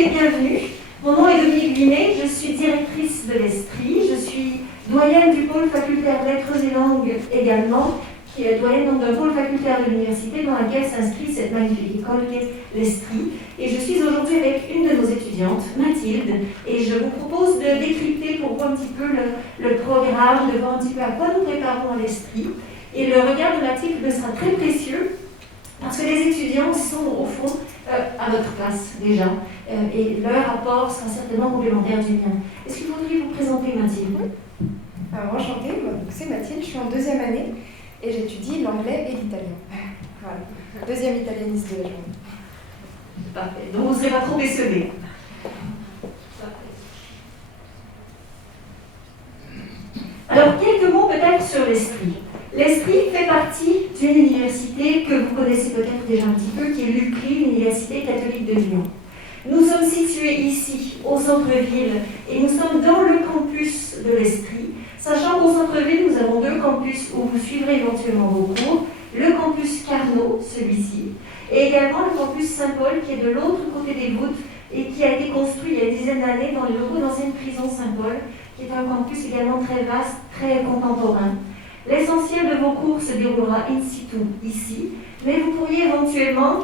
les bienvenus. Mon nom est Dominique Binet, je suis directrice de l'Estrie, je suis doyenne du pôle facultaire Lettres et Langues également, qui est doyenne d'un pôle facultaire de l'université dans laquelle s'inscrit cette magnifique école qui est l'Estrie. Et je suis aujourd'hui avec une de nos étudiantes, Mathilde, et je vous propose de décrypter pour vous un petit peu le programme, de voir un petit peu à quoi nous préparons à l'Estrie. Et le regard de Mathilde me sera très précieux, parce que les étudiants sont au fond à votre place déjà, et leur apport sera certainement complémentaire du mien. Est-ce que vous voudriez vous présenter, Mathilde? Alors, enchantée, c'est Mathilde, je suis en deuxième année et j'étudie l'anglais et l'italien. Voilà, deuxième italianiste de la journée. Parfait, donc vous ne serez pas trop décelés. Alors, quelques mots peut-être sur l'Estrie. L'Estrie fait partie d'une université que vous connaissez peut-être déjà un petit peu, qui est l'UCLI, l'Université catholique de Lyon. Nous sommes situés ici, au centre-ville, et nous sommes dans le campus de l'Estrie, sachant qu'au centre-ville, nous avons deux campus où vous suivrez éventuellement vos cours, le campus Carnot, celui-ci, et également le campus Saint-Paul, qui est de l'autre côté des voûtes, et qui a été construit il y a une dizaine d'années dans les locaux d'ancienne prison Saint-Paul, qui est un campus également très vaste, très contemporain. L'essentiel de vos cours se déroulera in situ ici, mais vous pourriez éventuellement,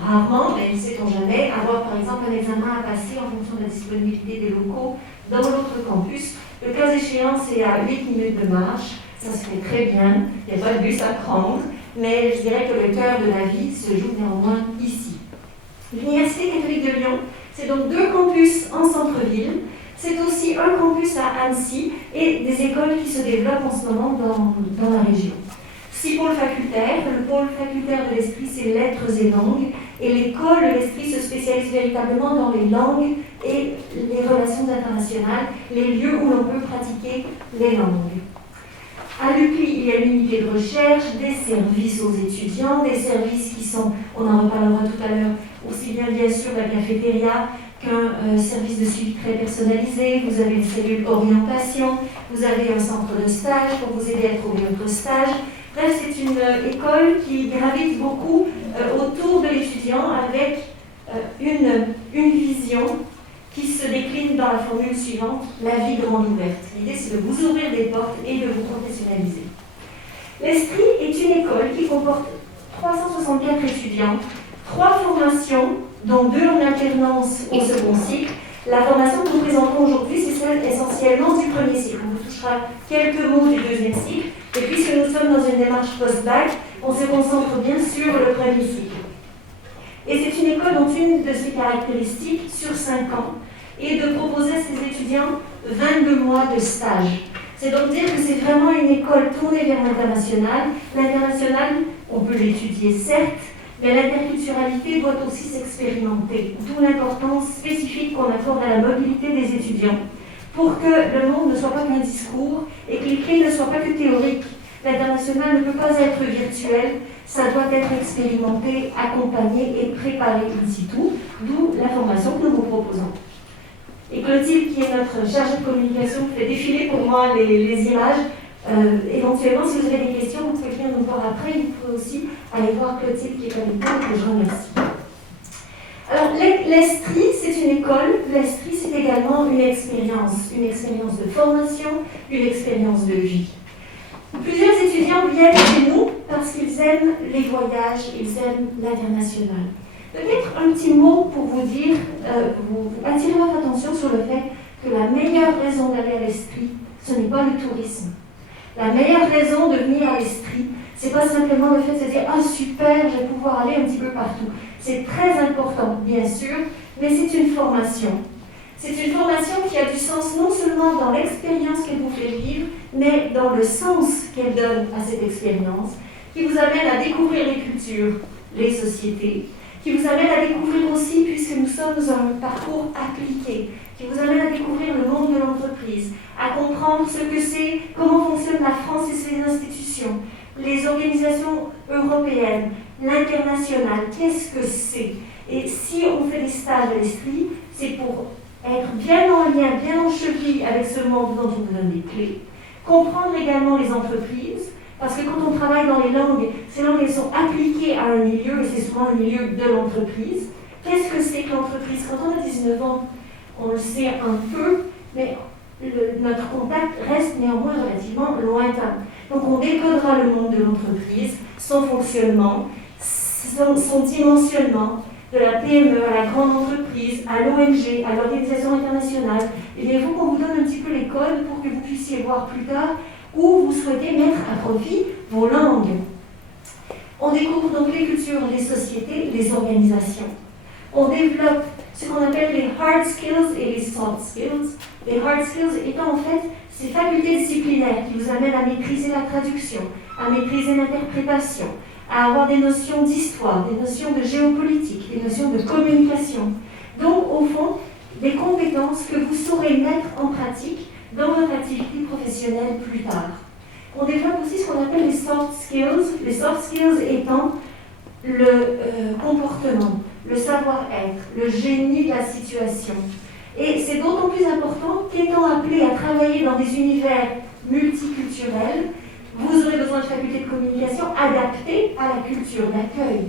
rarement, mais sait-on jamais, avoir par exemple un examen à passer en fonction de la disponibilité des locaux dans l'autre campus. Le cas échéant, c'est à 8 minutes de marche, ça se fait très bien, il n'y a pas de bus à prendre, mais je dirais que le cœur de la vie se joue néanmoins ici. L'Université catholique de Lyon, c'est donc deux campus en centre-ville. C'est aussi un campus à Annecy et des écoles qui se développent en ce moment dans la région. 6 pôles facultaires. Le pôle facultaire de l'Estrie, c'est Lettres et Langues. Et l'école de l'Estrie se spécialise véritablement dans les langues et les relations internationales, les lieux où l'on peut pratiquer les langues. À l'UCLI, il y a une unité de recherche, des services aux étudiants, des services qui sont, on en reparlera tout à l'heure, aussi bien sûr la cafétéria, qu'un service de suivi très personnalisé, vous avez une cellule orientation, vous avez un centre de stage pour vous aider à trouver votre stage. Bref, c'est une école qui gravite beaucoup autour de l'étudiant avec une vision qui se décline dans la formule suivante, la vie grande ouverte. L'idée, c'est de vous ouvrir des portes et de vous professionnaliser. L'Estrie est une école qui comporte 364 étudiants, 3 formations, dont 2 en alternance au second cycle. La formation que nous présentons aujourd'hui, c'est celle essentiellement du premier cycle. On vous touchera quelques mots du deuxième cycle. Et puisque nous sommes dans une démarche post-bac, on se concentre bien sur le premier cycle. Et c'est une école dont une de ses caractéristiques, sur 5 ans, est de proposer à ses étudiants 22 mois de stage. C'est donc dire que c'est vraiment une école tournée vers l'international. L'international, on peut l'étudier certes, mais l'interculturalité doit aussi s'expérimenter, d'où l'importance spécifique qu'on accorde à la mobilité des étudiants, pour que le monde ne soit pas qu'un discours et que les clés ne soient pas que théoriques. L'international ne peut pas être virtuel, ça doit être expérimenté, accompagné et préparé in situ, d'où la formation que nous vous proposons. Et Clotilde, qui est notre chargée de communication, fait défiler pour moi les images. Éventuellement, si vous avez des questions, vous pouvez venir nous voir après. Vous pouvez aussi aller voir Clotilde qui est avec nous et que je remercie. Alors, l'Estrie, c'est une école. L'Estrie, c'est également une expérience de formation, une expérience de vie. Plusieurs étudiants viennent chez nous parce qu'ils aiment les voyages, ils aiment l'international. Peut-être un petit mot pour vous dire, vous attirer votre attention sur le fait que la meilleure raison d'aller à l'Estrie, ce n'est pas le tourisme. La meilleure raison de venir à l'Estrie, c'est pas simplement le fait de se dire « Ah super, je vais pouvoir aller un petit peu partout ». C'est très important, bien sûr, mais c'est une formation. C'est une formation qui a du sens non seulement dans l'expérience qu'elle vous fait vivre, mais dans le sens qu'elle donne à cette expérience, qui vous amène à découvrir les cultures, les sociétés, qui vous amène à découvrir aussi, puisque nous sommes dans un parcours appliqué, qui vous amène à découvrir le monde de l'entreprise, à comprendre ce que c'est, comment fonctionne la France et ses institutions, les organisations européennes, l'international, qu'est-ce que c'est? Et si on fait des stages à l'Estrie, c'est pour être bien en lien, bien encheveli avec ce monde dont on vous donne des clés, comprendre également les entreprises, parce que quand on travaille dans les langues, ces langues elles sont appliquées à un milieu, et c'est souvent le milieu de l'entreprise, Qu'est-ce que c'est que l'entreprise? Quand on a 19 ans, on le sait un peu, mais notre contact reste néanmoins relativement lointain. Donc on décodera le monde de l'entreprise, son fonctionnement, son dimensionnement, de la PME à la grande entreprise, à l'ONG, à l'organisation internationale. Et bien, il faut qu'on vous donne un petit peu les codes pour que vous puissiez voir plus tard où vous souhaitez mettre à profit vos langues. On découvre donc les cultures, les sociétés, les organisations. On développe ce qu'on appelle les hard skills et les soft skills. Les hard skills étant en fait ces facultés disciplinaires qui vous amènent à maîtriser la traduction, à maîtriser l'interprétation, à avoir des notions d'histoire, des notions de géopolitique, des notions de communication. Donc, au fond, des compétences que vous saurez mettre en pratique dans votre activité professionnelle plus tard. On développe aussi ce qu'on appelle les soft skills étant le comportement, le savoir-être, le génie de la situation. Et c'est d'autant plus important qu'étant appelé à travailler dans des univers multiculturels, vous aurez besoin de facultés de communication adaptées à la culture d'accueil.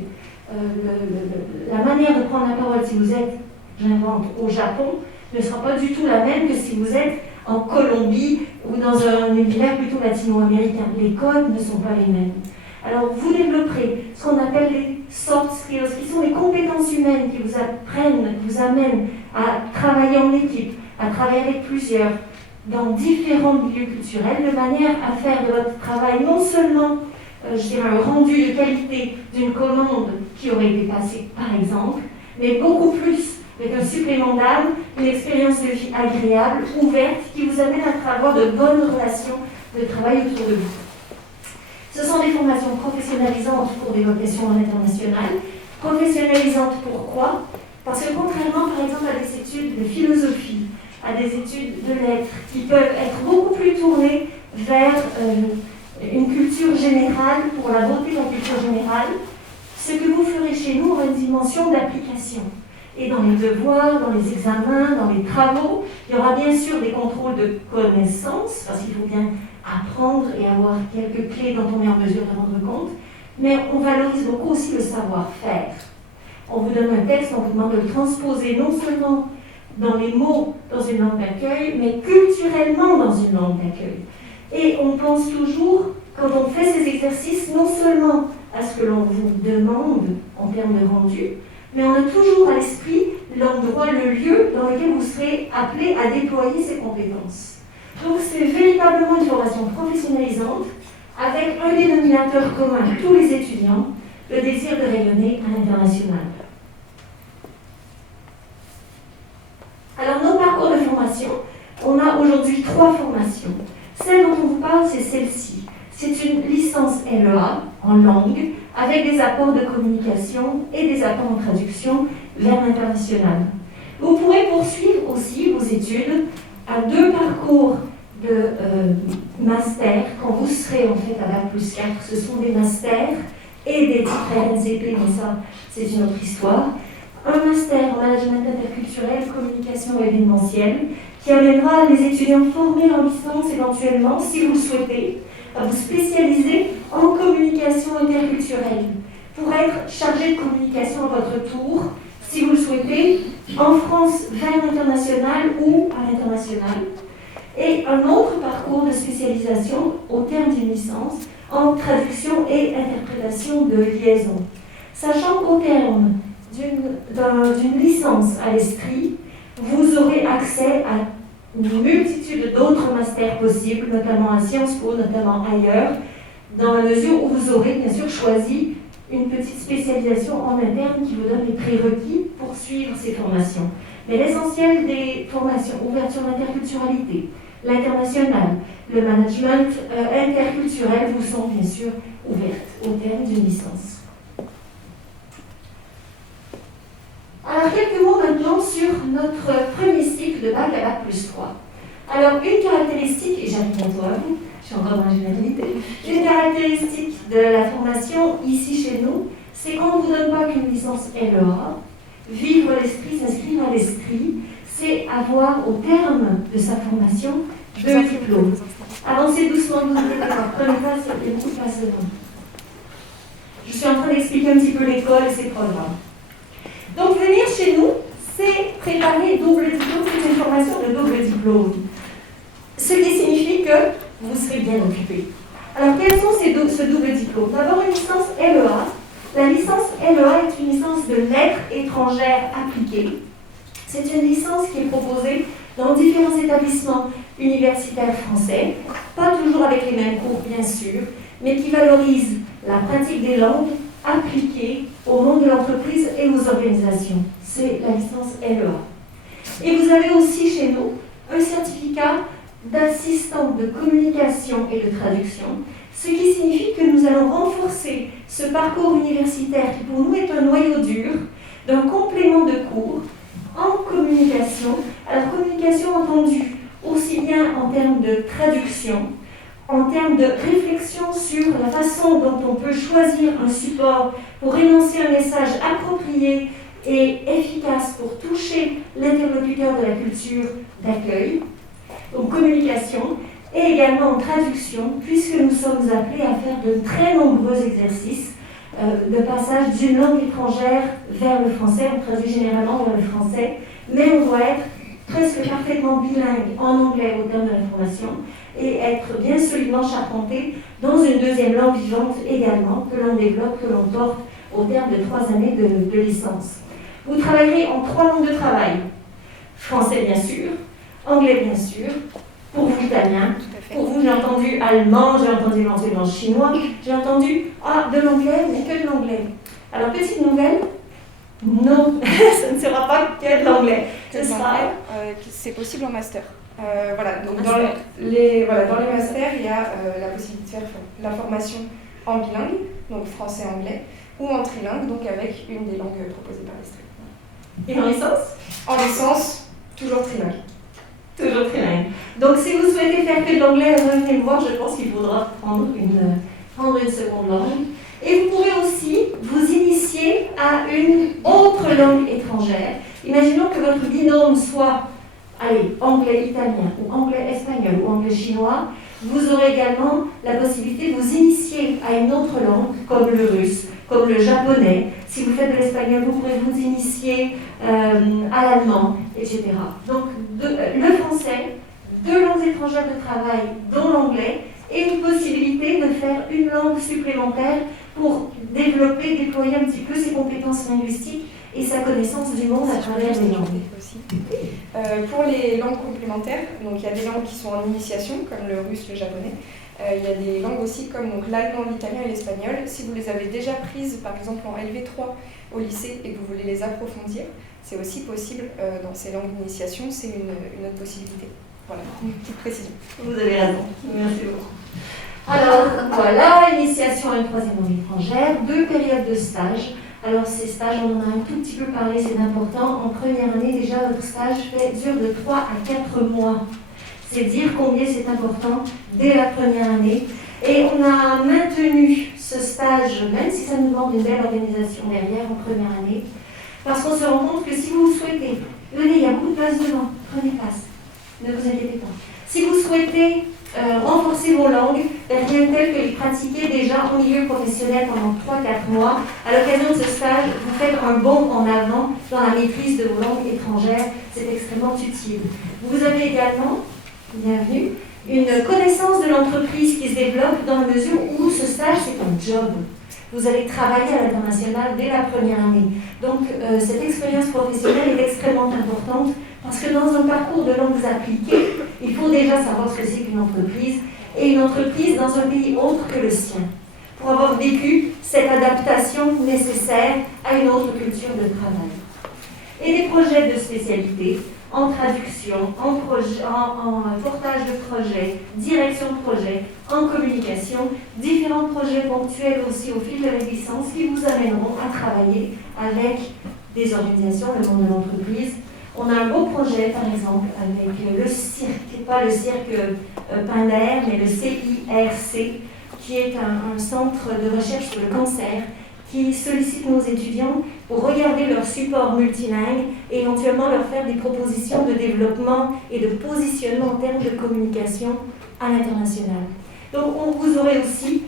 La manière de prendre la parole si vous êtes, j'invente, au Japon, ne sera pas du tout la même que si vous êtes en Colombie ou dans un univers plutôt latino-américain. Les codes ne sont pas les mêmes. Alors vous développerez ce qu'on appelle les soft skills, qui sont les compétences humaines qui vous apprennent, qui vous amènent à travailler en équipe, à travailler avec plusieurs, dans différents milieux culturels, de manière à faire de votre travail non seulement, un rendu de qualité d'une commande qui aurait été passée, par exemple, mais beaucoup plus, avec un supplément d'âme, une expérience de vie agréable, ouverte, qui vous amène à avoir de bonnes relations de travail autour de vous. Ce sont des formations professionnalisantes pour des vocations à l'international. Professionnalisantes pourquoi? Parce que contrairement par exemple à des études de philosophie, à des études de lettres, qui peuvent être beaucoup plus tournées vers une culture générale, pour la beauté de la culture générale, ce que vous ferez chez nous aura une dimension d'application. Et dans les devoirs, dans les examens, dans les travaux, il y aura bien sûr des contrôles de connaissances, parce qu'il faut bien apprendre et avoir quelques clés dont on est en mesure de rendre compte, mais on valorise beaucoup aussi le savoir-faire. On vous donne un texte, on vous demande de le transposer non seulement dans les mots dans une langue d'accueil, mais culturellement dans une langue d'accueil. Et on pense toujours, quand on fait ces exercices, non seulement à ce que l'on vous demande en termes de rendu, mais on a toujours à l'esprit l'endroit, le lieu dans lequel vous serez appelé à déployer ces compétences. Donc c'est véritablement une formation professionnalisante avec un dénominateur commun à tous les étudiants, le désir de rayonner à l'international. Alors nos parcours de formation, on a aujourd'hui 3 formations. Celle dont on vous parle, c'est celle-ci. C'est une licence LEA en langue, avec des apports de communication et des apports en traduction vers l'international. Vous pourrez poursuivre aussi vos études à 2 parcours de master quand vous serez en fait à Bac+4. Ce sont des masters et des titres RNCP, mais ça, c'est une autre histoire. Un master en management interculturel, communication événementielle, qui amènera les étudiants formés en licence éventuellement, si vous le souhaitez, à vous spécialiser en communication interculturelle, pour être chargé de communication à votre tour, si vous le souhaitez, en France vers l'international ou à l'international. Et un autre parcours de spécialisation au terme d'une licence en traduction et interprétation de liaison. Sachant qu'au terme d'une licence à l'Estrie, vous aurez accès à une multitude d'autres masters possibles, notamment à Sciences Po, notamment ailleurs, dans la mesure où vous aurez bien sûr choisi une petite spécialisation en interne qui vous donne les prérequis pour suivre ces formations. Mais l'essentiel des formations ouvertes sur l'interculturalité, l'international, le management interculturel vous sont bien sûr ouvertes au terme d'une licence. Alors, quelques mots maintenant sur notre premier cycle de Bac à Bac+3. Alors, une caractéristique, et j'arrive bientôt à vous, je suis encore dans la généralité, une caractéristique de la formation ici chez nous, c'est qu'on ne vous donne pas qu'une licence LEA. Vivre l'esprit, s'inscrire à l'esprit, c'est avoir au terme de sa formation 2 diplômes. Avancez doucement, vous inquiétez pas, prenez pas, il y a beaucoup de place devant. Je suis en train d'expliquer un petit peu l'école et ses programmes. Donc venir chez nous, c'est préparer double diplôme, c'est une formation de double diplôme. Ce qui signifie que vous serez bien occupé. Alors quels sont ce double diplôme? D'abord une licence LEA. La licence LEA est une licence de lettres étrangères appliquées. C'est une licence qui est proposée dans différents établissements universitaires français, pas toujours avec les mêmes cours bien sûr, mais qui valorise la pratique des langues appliquées au monde de l'entreprise et aux organisations. C'est la licence LEA. Et vous avez aussi chez nous un certificat d'assistant de communication et de traduction, ce qui signifie que nous allons renforcer ce parcours universitaire qui pour nous est un noyau dur d'un complément de cours en communication. Alors communication entendue aussi bien en termes de traduction, en termes de réflexion sur la façon dont on peut choisir un support pour énoncer un message approprié et efficace pour toucher l'interlocuteur de la culture d'accueil, donc communication, et également en traduction, puisque nous sommes appelés à faire de très nombreux exercices de passage d'une langue étrangère vers le français. On traduit généralement vers le français, mais on doit être presque parfaitement bilingue en anglais au terme de l'information et être bien solidement charpenté dans une deuxième langue vivante également, que l'on développe, que l'on porte au terme de 3 années de licence. Vous travaillerez en 3 langues de travail. Français bien sûr, anglais bien sûr, pour vous italien, pour vous j'ai entendu allemand, j'ai entendu éventuellement chinois, j'ai entendu de l'anglais, mais que de l'anglais. Alors petite nouvelle, non, ce ne sera pas que de l'anglais. Ce sera... c'est possible en master. Voilà, donc dans les masters, il y a la possibilité de faire la formation en bilingue, donc français-anglais, ou en trilingue, donc avec une des langues proposées par l'Estrie. Et en licence? En licence, toujours trilingue. Toujours trilingue. Donc si vous souhaitez faire que de l'anglais, revenez me voir, je pense qu'il faudra prendre une seconde langue. Et vous pouvez aussi vous initier à une autre langue étrangère. Imaginons que votre binôme soit anglais-italien, ou anglais-espagnol, ou anglais-chinois. Vous aurez également la possibilité de vous initier à une autre langue, comme le russe, comme le japonais. Si vous faites de l'espagnol, vous pourrez vous initier à l'allemand, etc. Donc, le français, 2 langues étrangères de travail, dont l'anglais, et une possibilité de faire une langue supplémentaire pour développer, déployer un petit peu ses compétences linguistiques et sa connaissance du monde à travers les langues. Aussi. Pour les langues complémentaires, donc il y a des langues qui sont en initiation, comme le russe, le japonais. Il y a des langues aussi comme l'allemand, l'italien et l'espagnol. Si vous les avez déjà prises, par exemple en LV3 au lycée, et que vous voulez les approfondir, c'est aussi possible dans ces langues d'initiation, c'est une autre possibilité. Voilà, une petite précision. Vous avez raison, merci beaucoup. Alors voilà, initiation à une 3e langue étrangère, 2 périodes de stage. Alors ces stages, on en a un tout petit peu parlé, c'est important. En première année, déjà, votre stage dure de 3 à 4 mois. C'est dire combien c'est important dès la première année. Et on a maintenu ce stage, même si ça nous demande une belle organisation derrière en première année, parce qu'on se rend compte que si vous souhaitez, venez, il y a beaucoup de places devant, prenez place, ne vous inquiétez pas. Si vous souhaitez renforcer vos langues, rien de tel que les pratiquer déjà en milieu professionnel pendant 3-4 mois. À l'occasion de ce stage, vous faites un bond en avant dans la maîtrise de vos langues étrangères. C'est extrêmement utile. Vous avez également, bienvenue, une connaissance de l'entreprise qui se développe dans la mesure où ce stage, c'est un job. Vous allez travailler à l'international dès la première année. Donc, cette expérience professionnelle est extrêmement importante parce que dans un parcours de langues appliquées, il faut déjà savoir ce que c'est qu'une entreprise et une entreprise dans un pays autre que le sien pour avoir vécu cette adaptation nécessaire à une autre culture de travail. Et des projets de spécialité en traduction, en portage de projet, direction de projet, en communication, différents projets ponctuels aussi au fil de la licence qui vous amèneront à travailler avec des organisations, le monde de l'entreprise. On a un beau projet, par exemple, avec le cirque, pas le cirque Pinder, mais le CIRC, qui est un centre de recherche sur le cancer, qui sollicite nos étudiants pour regarder leur support multilingue et éventuellement leur faire des propositions de développement et de positionnement en termes de communication à l'international. Donc, vous aurez aussi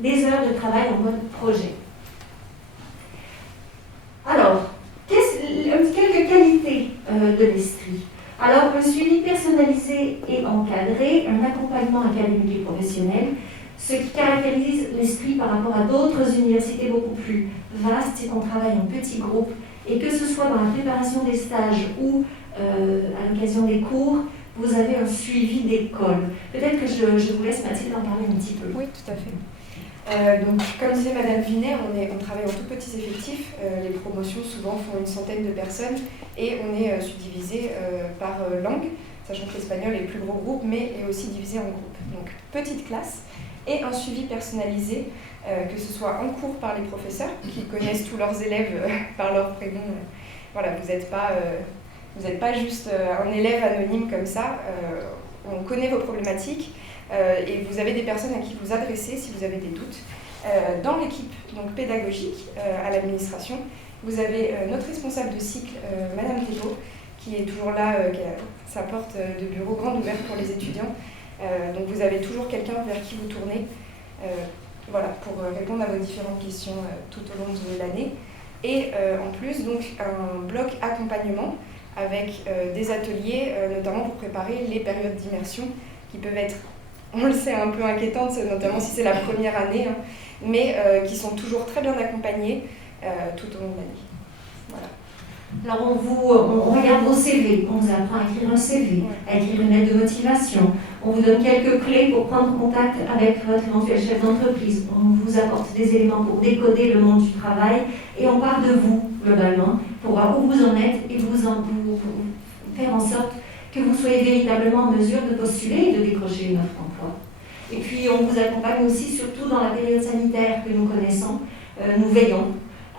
des heures de travail en mode projet. Alors, de l'Estrie. Alors, un suivi personnalisé et encadré, un accompagnement académique et professionnel, ce qui caractérise l'Estrie par rapport à d'autres universités beaucoup plus vastes, c'est qu'on travaille en petits groupes et que ce soit dans la préparation des stages ou à l'occasion des cours, vous avez un suivi d'école. Peut-être que je vous laisse Mathilde en parler un petit peu. Oui, tout à fait. Donc, comme disait Madame Vinet, on travaille en tout petits effectifs. Les promotions souvent font une centaine de personnes et on est subdivisé par langue, sachant que l'espagnol est le plus gros groupe, mais est aussi divisé en groupes. Donc, petite classe et un suivi personnalisé, que ce soit en cours par les professeurs qui connaissent tous leurs élèves par leur prénom. Voilà, vous n'êtes pas juste un élève anonyme comme ça. On connaît vos problématiques. Et vous avez des personnes à qui vous adressez si vous avez des doutes. Dans l'équipe donc pédagogique à l'administration, vous avez notre responsable de cycle, Madame Thébault, qui est toujours là, qui a sa porte de bureau grande ouverte pour les étudiants. Donc vous avez toujours quelqu'un vers qui vous tournez voilà, pour répondre à vos différentes questions tout au long de l'année. Et en plus, donc, un bloc accompagnement avec des ateliers, notamment pour préparer les périodes d'immersion qui peuvent être, on le sait, un peu inquiétantes, notamment si c'est la première année, hein, mais qui sont toujours très bien accompagnées tout au long de l'année. Voilà. Alors on regarde vos CV, on vous apprend à écrire un CV, à écrire une lettre de motivation, on vous donne quelques clés pour prendre contact avec votre éventuel chef d'entreprise, on vous apporte des éléments pour décoder le monde du travail et on parle de vous globalement pour voir où vous en êtes et vous faire en sorte que vous soyez véritablement en mesure de postuler et de décrocher une offre d'emploi. Et puis on vous accompagne aussi surtout dans la période sanitaire que nous connaissons, nous veillons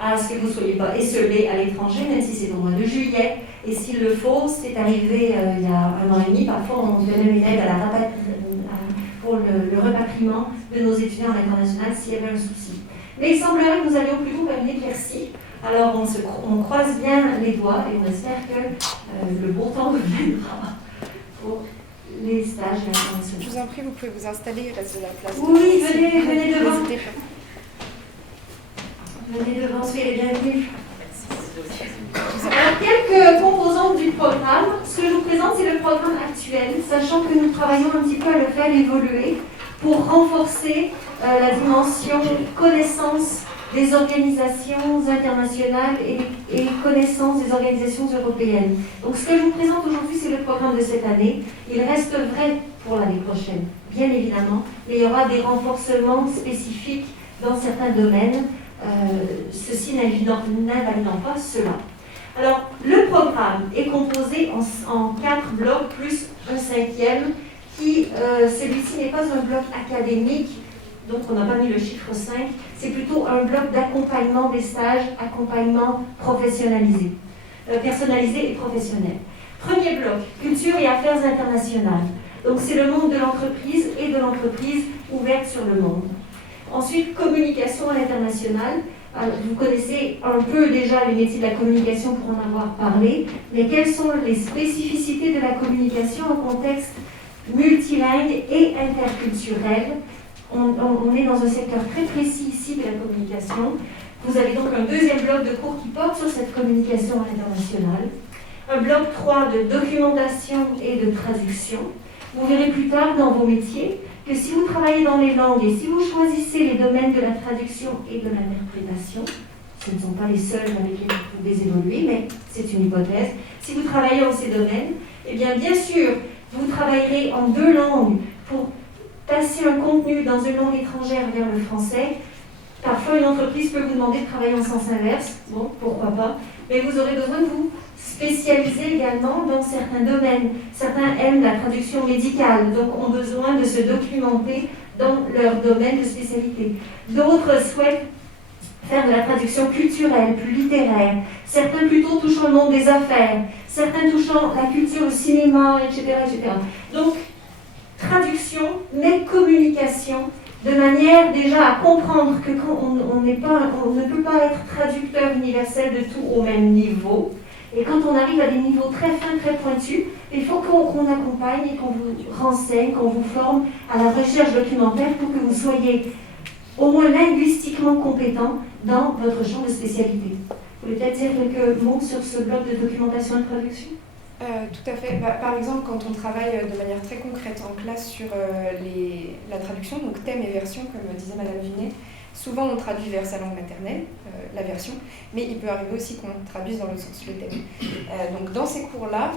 à ce que vous ne soyez pas esselés à l'étranger, même si c'est au mois de juillet. Et s'il le faut, c'est arrivé il y a 1 an et demi, parfois on fait même une aide pour le repatriement de nos étudiants à l'international s'il y avait un souci. Mais il semblerait que nous allions plutôt vers une éclaircie. Alors on croise bien les doigts et on espère que le beau temps reviendra pour les stages internationaux. Je vous en prie, vous pouvez vous installer, il reste de la place. Oui, venez devant. Venez devant, soyez les bienvenus. Alors, quelques composantes du programme. Ce que je vous présente, c'est le programme actuel, sachant que nous travaillons un petit peu à le faire évoluer pour renforcer la dimension connaissance des organisations internationales et connaissance des organisations européennes. Donc, ce que je vous présente aujourd'hui, c'est le programme de cette année. Il reste vrai pour l'année prochaine, bien évidemment, mais il y aura des renforcements spécifiques dans certains domaines. Ceci n'invalidant pas cela. Alors, le programme est composé en 4 blocs plus un 5e qui, celui-ci n'est pas un bloc académique, donc on n'a pas mis le chiffre 5, c'est plutôt un bloc d'accompagnement des stages, accompagnement professionnalisé, personnalisé et professionnel. Premier bloc, culture et affaires internationales. Donc c'est le monde de l'entreprise et de l'entreprise ouverte sur le monde. Ensuite, communication à l'international. Vous connaissez un peu déjà les métiers de la communication pour en avoir parlé, mais quelles sont les spécificités de la communication en contexte multilingue et interculturel? On est dans un secteur très précis ici de la communication. Vous avez donc un deuxième bloc de cours qui porte sur cette communication à l'international. Un bloc 3 de documentation et de traduction. Vous verrez plus tard dans vos métiers que si vous travaillez dans les langues et si vous choisissez les domaines de la traduction et de l'interprétation, ce ne sont pas les seuls avec lesquels vous pouvez évoluer, mais c'est une hypothèse. Si vous travaillez dans ces domaines, eh bien sûr, vous travaillerez en 2 langues pour passer un contenu dans une langue étrangère vers le français. Parfois, une entreprise peut vous demander de travailler en sens inverse. Bon, pourquoi pas. Mais vous aurez besoin de vous spécialiser également dans certains domaines. Certains aiment la traduction médicale, donc ont besoin de se documenter dans leur domaine de spécialité. D'autres souhaitent faire de la traduction culturelle, plus littéraire. Certains plutôt touchant le monde des affaires. Certains touchant la culture, le cinéma, etc. etc. Donc, traduction, mais communication, de manière déjà à comprendre que quand on ne peut pas être traducteur universel de tout au même niveau. Et quand on arrive à des niveaux très fins, très pointus, il faut qu'on accompagne et qu'on vous renseigne, qu'on vous forme à la recherche documentaire pour que vous soyez au moins linguistiquement compétent dans votre champ de spécialité. Vous voulez peut-être dire quelques mots sur ce bloc de documentation et de traduction ? Tout à fait. Par exemple, quand on travaille de manière très concrète en classe sur la traduction, donc thème et version, comme disait Madame Vinet, souvent on traduit vers sa langue maternelle, la version, mais il peut arriver aussi qu'on traduise dans le sens le thème. Donc dans ces cours-là,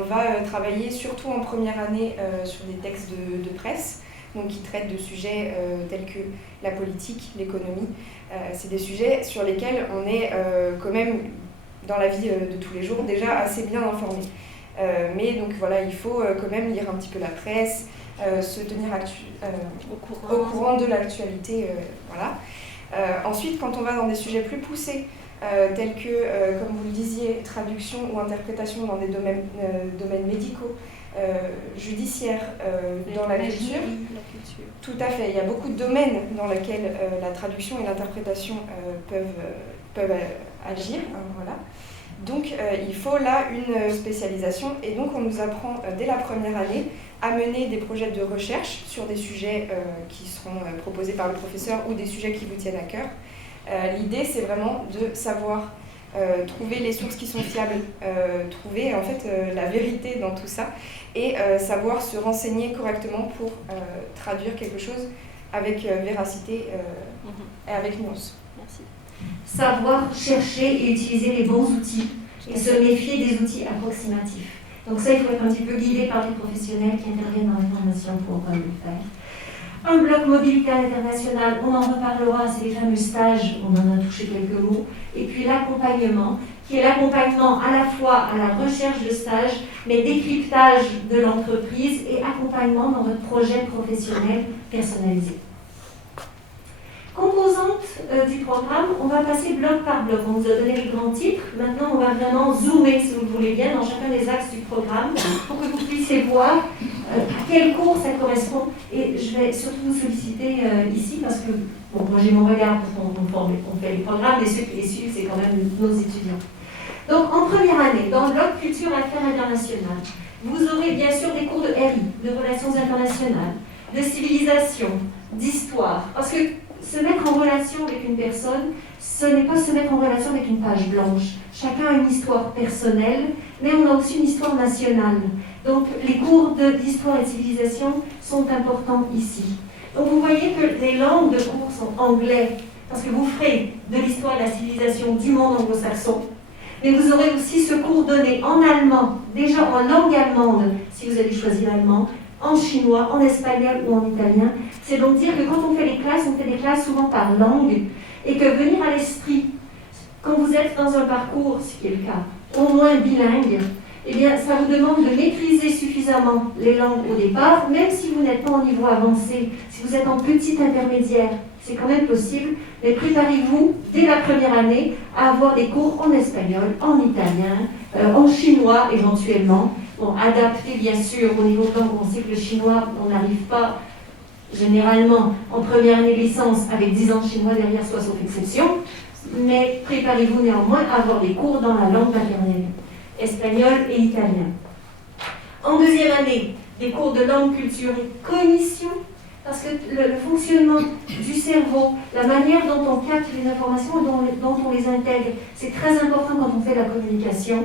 on va travailler surtout en première année sur des textes de presse, donc qui traitent de sujets tels que la politique, l'économie. C'est des sujets sur lesquels on est quand même, dans la vie de tous les jours, déjà assez bien informé. Mais donc voilà, il faut quand même lire un petit peu la presse, se tenir au courant de l'actualité. Voilà. Ensuite, quand on va dans des sujets plus poussés, tels que, comme vous le disiez, traduction ou interprétation dans des domaines médicaux, judiciaires, dans la culture. Tout à fait, il y a beaucoup de domaines dans lesquels la traduction et l'interprétation peuvent agir. Voilà. Donc il faut là une spécialisation et donc on nous apprend dès la première année à mener des projets de recherche sur des sujets qui seront proposés par le professeur ou des sujets qui vous tiennent à cœur. L'idée c'est vraiment de savoir trouver les sources qui sont fiables, trouver en fait la vérité dans tout ça et savoir se renseigner correctement pour traduire quelque chose avec véracité et avec nuance. Merci. Savoir chercher et utiliser les bons outils et se méfier des outils approximatifs. Donc ça, il faut être un petit peu guidé par les professionnels qui interviennent dans la formation pour le faire. Un bloc mobilité internationale, on en reparlera, c'est les fameux stages, on en a touché quelques mots. Et puis l'accompagnement, qui est l'accompagnement à la fois à la recherche de stage, mais décryptage de l'entreprise et accompagnement dans votre projet professionnel personnalisé. Composantes du programme, on va passer bloc par bloc. On vous a donné les grands titres. Maintenant, on va vraiment zoomer, si vous le voulez bien, dans chacun des axes du programme pour que vous puissiez voir à quel cours ça correspond. Et je vais surtout vous solliciter ici parce que, bon, moi j'ai mon regard parce qu'on fait les programmes, mais ceux qui les suivent, c'est quand même nos étudiants. Donc, en première année, dans le bloc Culture et Affaires internationales, vous aurez bien sûr des cours de RI, de Relations internationales, de civilisation, d'histoire. Parce que se mettre en relation avec une personne, ce n'est pas se mettre en relation avec une page blanche. Chacun a une histoire personnelle, mais on a aussi une histoire nationale. Donc les cours d'histoire et de civilisation sont importants ici. Donc vous voyez que les langues de cours sont anglais, parce que vous ferez de l'histoire et de la civilisation du monde anglo-saxon, mais vous aurez aussi ce cours donné en allemand, déjà en langue allemande, si vous avez choisi l'allemand, en chinois, en espagnol ou en italien. C'est donc dire que quand on fait des classes souvent par langue, et que venir à l'esprit, quand vous êtes dans un parcours, ce qui est le cas, au moins bilingue, eh bien, ça vous demande de maîtriser suffisamment les langues au départ, même si vous n'êtes pas au niveau avancé, si vous êtes en petit intermédiaire, c'est quand même possible, mais préparez-vous dès la première année à avoir des cours en espagnol, en italien, en chinois éventuellement. Bon, adapté bien sûr au niveau de langue, on sait que le chinois, on n'arrive pas généralement en première année de licence avec 10 ans de chinois derrière soi, sauf exception, mais préparez-vous néanmoins à avoir des cours dans la langue maternelle, espagnol et italien. En deuxième année, des cours de langue, culture et cognition, parce que le fonctionnement du cerveau, la manière dont on capte les informations et dont on les intègre, c'est très important quand on fait la communication,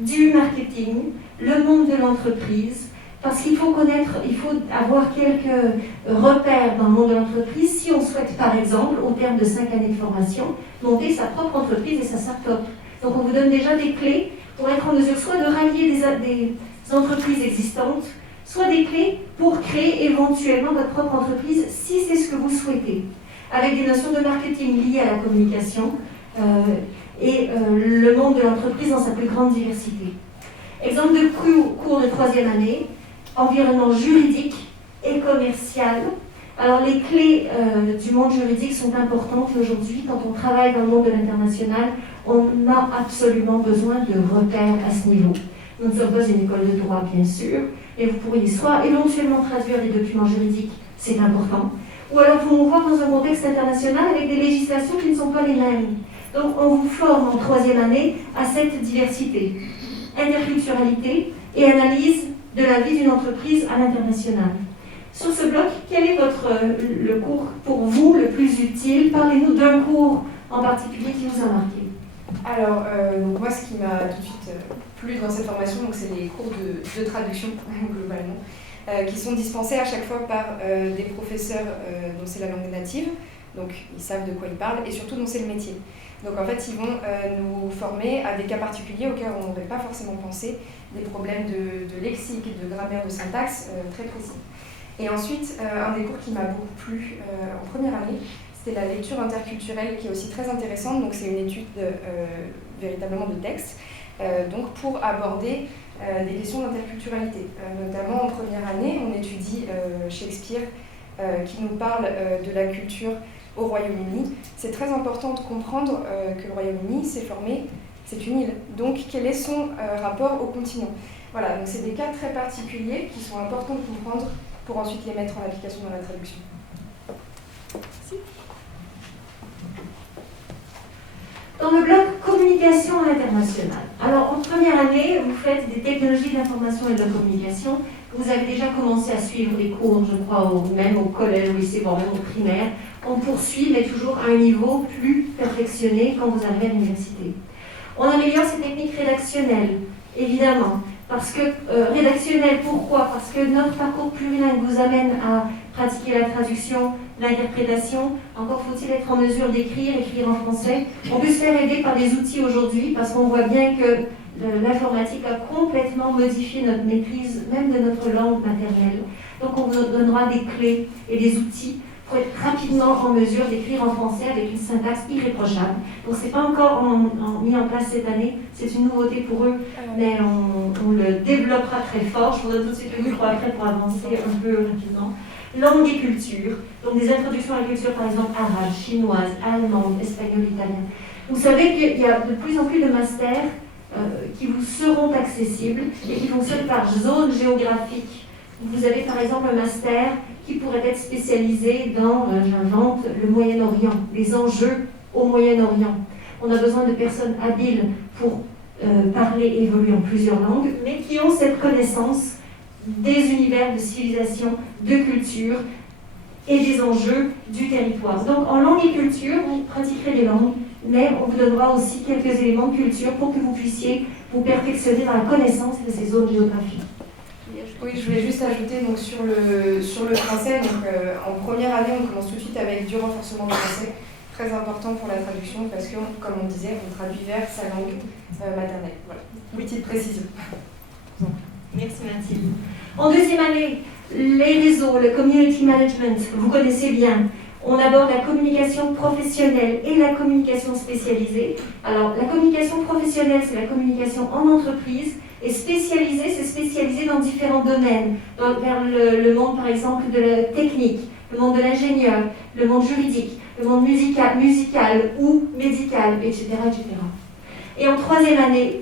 du marketing, le monde de l'entreprise, parce qu'il faut connaître, il faut avoir quelques repères dans le monde de l'entreprise si on souhaite, par exemple, au terme de 5 années de formation, monter sa propre entreprise et sa start-up. Donc on vous donne déjà des clés pour être en mesure soit de rallier des entreprises existantes, soit des clés pour créer éventuellement votre propre entreprise si c'est ce que vous souhaitez, avec des notions de marketing liées à la communication et le monde de l'entreprise dans sa plus grande diversité. Exemple de cours de 3e année, environnement juridique et commercial. Alors les clés du monde juridique sont importantes aujourd'hui. Quand on travaille dans le monde de l'international, on a absolument besoin de repères à ce niveau. Nous ne sommes pas une école de droit, bien sûr, et vous pourriez soit éventuellement traduire des documents juridiques, c'est important, ou alors vous voir dans un contexte international avec des législations qui ne sont pas les mêmes. Donc on vous forme en 3e année à cette diversité, interculturalité et analyse de la vie d'une entreprise à l'international. Sur ce bloc, quel est le cours pour vous le plus utile? Parlez-nous d'un cours en particulier qui vous a marqué. Alors, donc moi, ce qui m'a tout de suite plu dans cette formation, c'est les cours de traduction, globalement, qui sont dispensés à chaque fois par des professeurs dont c'est la langue native, donc ils savent de quoi ils parlent, et surtout dont c'est le métier. Donc en fait, ils vont nous former à des cas particuliers auxquels on n'aurait pas forcément pensé, des problèmes de lexique, de grammaire, de syntaxe très précis. Et ensuite, un des cours qui m'a beaucoup plu en première année, c'était la lecture interculturelle, qui est aussi très intéressante. Donc c'est une étude véritablement de texte, donc pour aborder des questions d'interculturalité. Notamment en première année, on étudie Shakespeare, qui nous parle de la culture au Royaume-Uni. C'est très important de comprendre que le Royaume-Uni s'est formé, c'est une île. Donc quel est son rapport au continent? Voilà, donc c'est des cas très particuliers qui sont importants de comprendre pour ensuite les mettre en application dans la traduction. Merci. Dans le bloc communication internationale. Alors en première année, vous faites des technologies de l'information et de la communication. Vous avez déjà commencé à suivre des cours, je crois, même au collège, au lycée, voire même au primaire. On poursuit, mais toujours à un niveau plus perfectionné quand vous arrivez à l'université. On améliore ces techniques rédactionnelles, évidemment. Parce que, rédactionnelles, pourquoi? Parce que notre parcours plurilingue vous amène à pratiquer la traduction, l'interprétation. Encore faut-il être en mesure d'écrire, écrire en français. On peut se faire aider par des outils aujourd'hui, parce qu'on voit bien que l'informatique a complètement modifié notre maîtrise, même de notre langue maternelle. Donc on vous donnera des clés et des outils pour être rapidement en mesure d'écrire en français avec une syntaxe irréprochable. Donc c'est pas encore mis en place cette année, c'est une nouveauté pour eux, mais on le développera très fort. Je vous donne tout de suite le micro après pour avancer un peu rapidement. Langue et culture, donc des introductions à la culture par exemple arabe, chinoise, allemande, espagnole, italienne. Vous savez qu'il y a de plus en plus de masters qui vous seront accessibles et qui fonctionnent par zone géographique. Vous avez par exemple un master qui pourrait être spécialisé dans, j'invente, le Moyen-Orient, les enjeux au Moyen-Orient. On a besoin de personnes habiles pour parler et évoluer en plusieurs langues, mais qui ont cette connaissance des univers de civilisation, de culture et des enjeux du territoire. Donc en langue et culture, vous pratiquerez les langues, mais on vous donnera aussi quelques éléments de culture pour que vous puissiez vous perfectionner dans la connaissance de ces zones géographiques. Oui, je voulais juste ajouter donc, sur le français. Donc, en première année, on commence tout de suite avec du renforcement du français, très important pour la traduction parce que, comme on disait, on traduit vers sa langue maternelle. Voilà, petite précision. Merci Mathilde. En deuxième année, les réseaux, le community management, vous connaissez bien. On aborde la communication professionnelle et la communication spécialisée. Alors, la communication professionnelle, c'est la communication en entreprise. Et spécialisé, c'est spécialisé dans différents domaines, vers le monde par exemple de la technique, le monde de l'ingénieur, le monde juridique, le monde musical ou médical, etc., etc. Et en troisième année,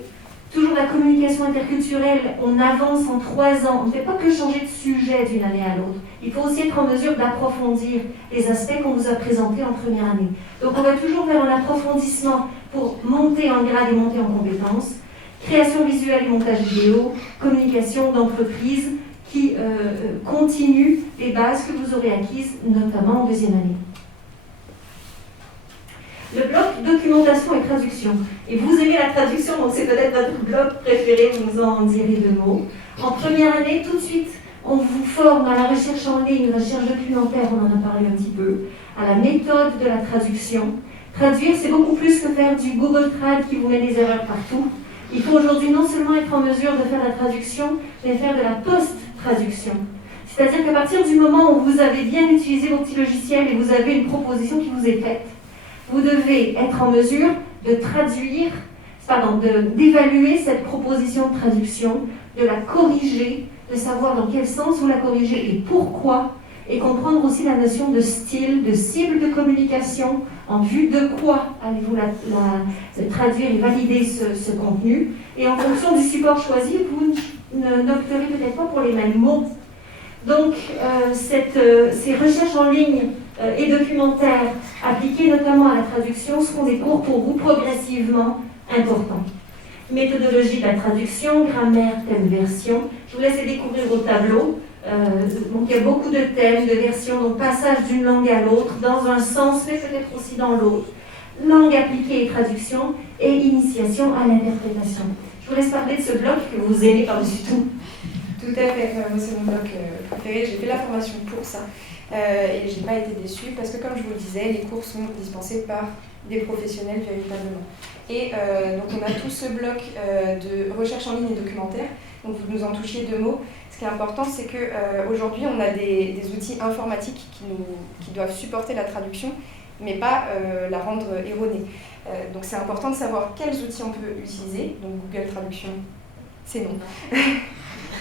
toujours la communication interculturelle, on avance en 3 ans, on ne fait pas que changer de sujet d'une année à l'autre. Il faut aussi être en mesure d'approfondir les aspects qu'on vous a présentés en première année. Donc on va toujours vers un approfondissement pour monter en grade et monter en compétences. Création visuelle et montage vidéo, communication d'entreprise qui continue les bases que vous aurez acquises, notamment en deuxième année. Le bloc documentation et traduction. Et vous aimez la traduction, donc c'est peut-être votre bloc préféré, vous en direz 2 mots. En première année, tout de suite, on vous forme à la recherche en ligne, recherche documentaire, on en a parlé un petit peu, à la méthode de la traduction. Traduire, c'est beaucoup plus que faire du Google Trad qui vous met des erreurs partout. Il faut aujourd'hui non seulement être en mesure de faire la traduction, mais faire de la post-traduction. C'est-à-dire qu'à partir du moment où vous avez bien utilisé vos petits logiciels et vous avez une proposition qui vous est faite, vous devez être en mesure de traduire, d'évaluer cette proposition de traduction, de la corriger, de savoir dans quel sens vous la corrigez et pourquoi, et comprendre aussi la notion de style, de cible de communication, en vue de quoi allez-vous traduire et valider ce contenu. Et en fonction du support choisi, vous n'opterez peut-être pas pour les mêmes mots. Donc, ces recherches en ligne et documentaires appliquées notamment à la traduction seront des cours pour vous progressivement importants. Méthodologie de la traduction, grammaire, thème, version. Je vous laisse les découvrir au tableau. Donc il y a beaucoup de thèmes, de versions, donc passage d'une langue à l'autre, dans un sens, mais peut-être aussi dans l'autre. langue appliquée et traduction, et initiation à l'interprétation. Je vous laisse parler de ce bloc que vous aimez par-dessus tout. Tout à fait, moi c'est mon bloc préféré, j'ai fait la formation pour ça et j'ai pas été déçue parce que comme je vous le disais, les cours sont dispensés par des professionnels véritablement. Et donc on a tout ce bloc de recherche en ligne et documentaire, donc vous nous en touchiez 2 mots. Ce qui est important, c'est qu'aujourd'hui on a des outils informatiques qui doivent supporter la traduction, mais pas la rendre erronée. Donc c'est important de savoir quels outils on peut utiliser, donc Google Traduction, c'est non.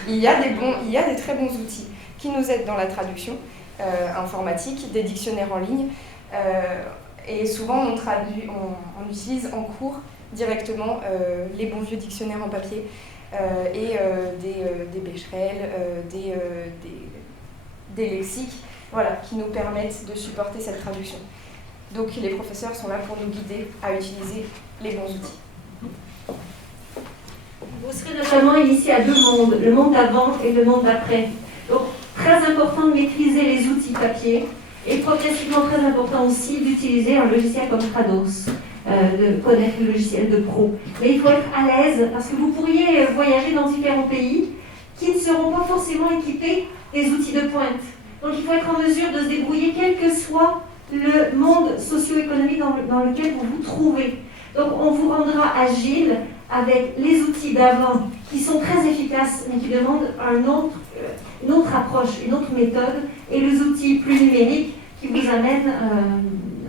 Il y a des très bons outils qui nous aident dans la traduction informatique, des dictionnaires en ligne, et souvent on utilise en cours directement les bons vieux dictionnaires en papier et des Becherel, des lexiques, voilà, qui nous permettent de supporter cette traduction. Donc les professeurs sont là pour nous guider à utiliser les bons outils. Vous serez notamment initié à 2 mondes, le monde d'avant et le monde d'après. Donc, très important de maîtriser les outils papier et progressivement très important aussi d'utiliser un logiciel comme Trados, de connaître le logiciel de pro. Mais il faut être à l'aise parce que vous pourriez voyager dans différents pays qui ne seront pas forcément équipés des outils de pointe. Donc, il faut être en mesure de se débrouiller quel que soit le monde socio-économique dans lequel vous vous trouvez. Donc, on vous rendra agile avec les outils d'avant qui sont très efficaces mais qui demandent une autre approche, une autre méthode, et les outils plus numériques qui vous amènent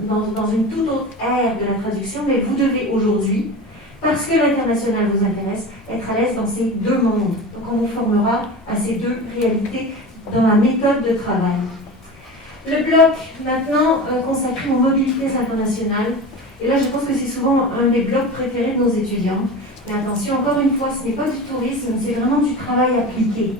dans une toute autre ère de la traduction, mais vous devez aujourd'hui, parce que l'international vous intéresse, être à l'aise dans ces 2 mondes. Donc on vous formera à ces 2 réalités dans la méthode de travail. Le bloc maintenant consacré aux mobilités internationales, et là je pense que c'est souvent un des blocs préférés de nos étudiants. Mais attention, encore une fois, ce n'est pas du tourisme, c'est vraiment du travail appliqué.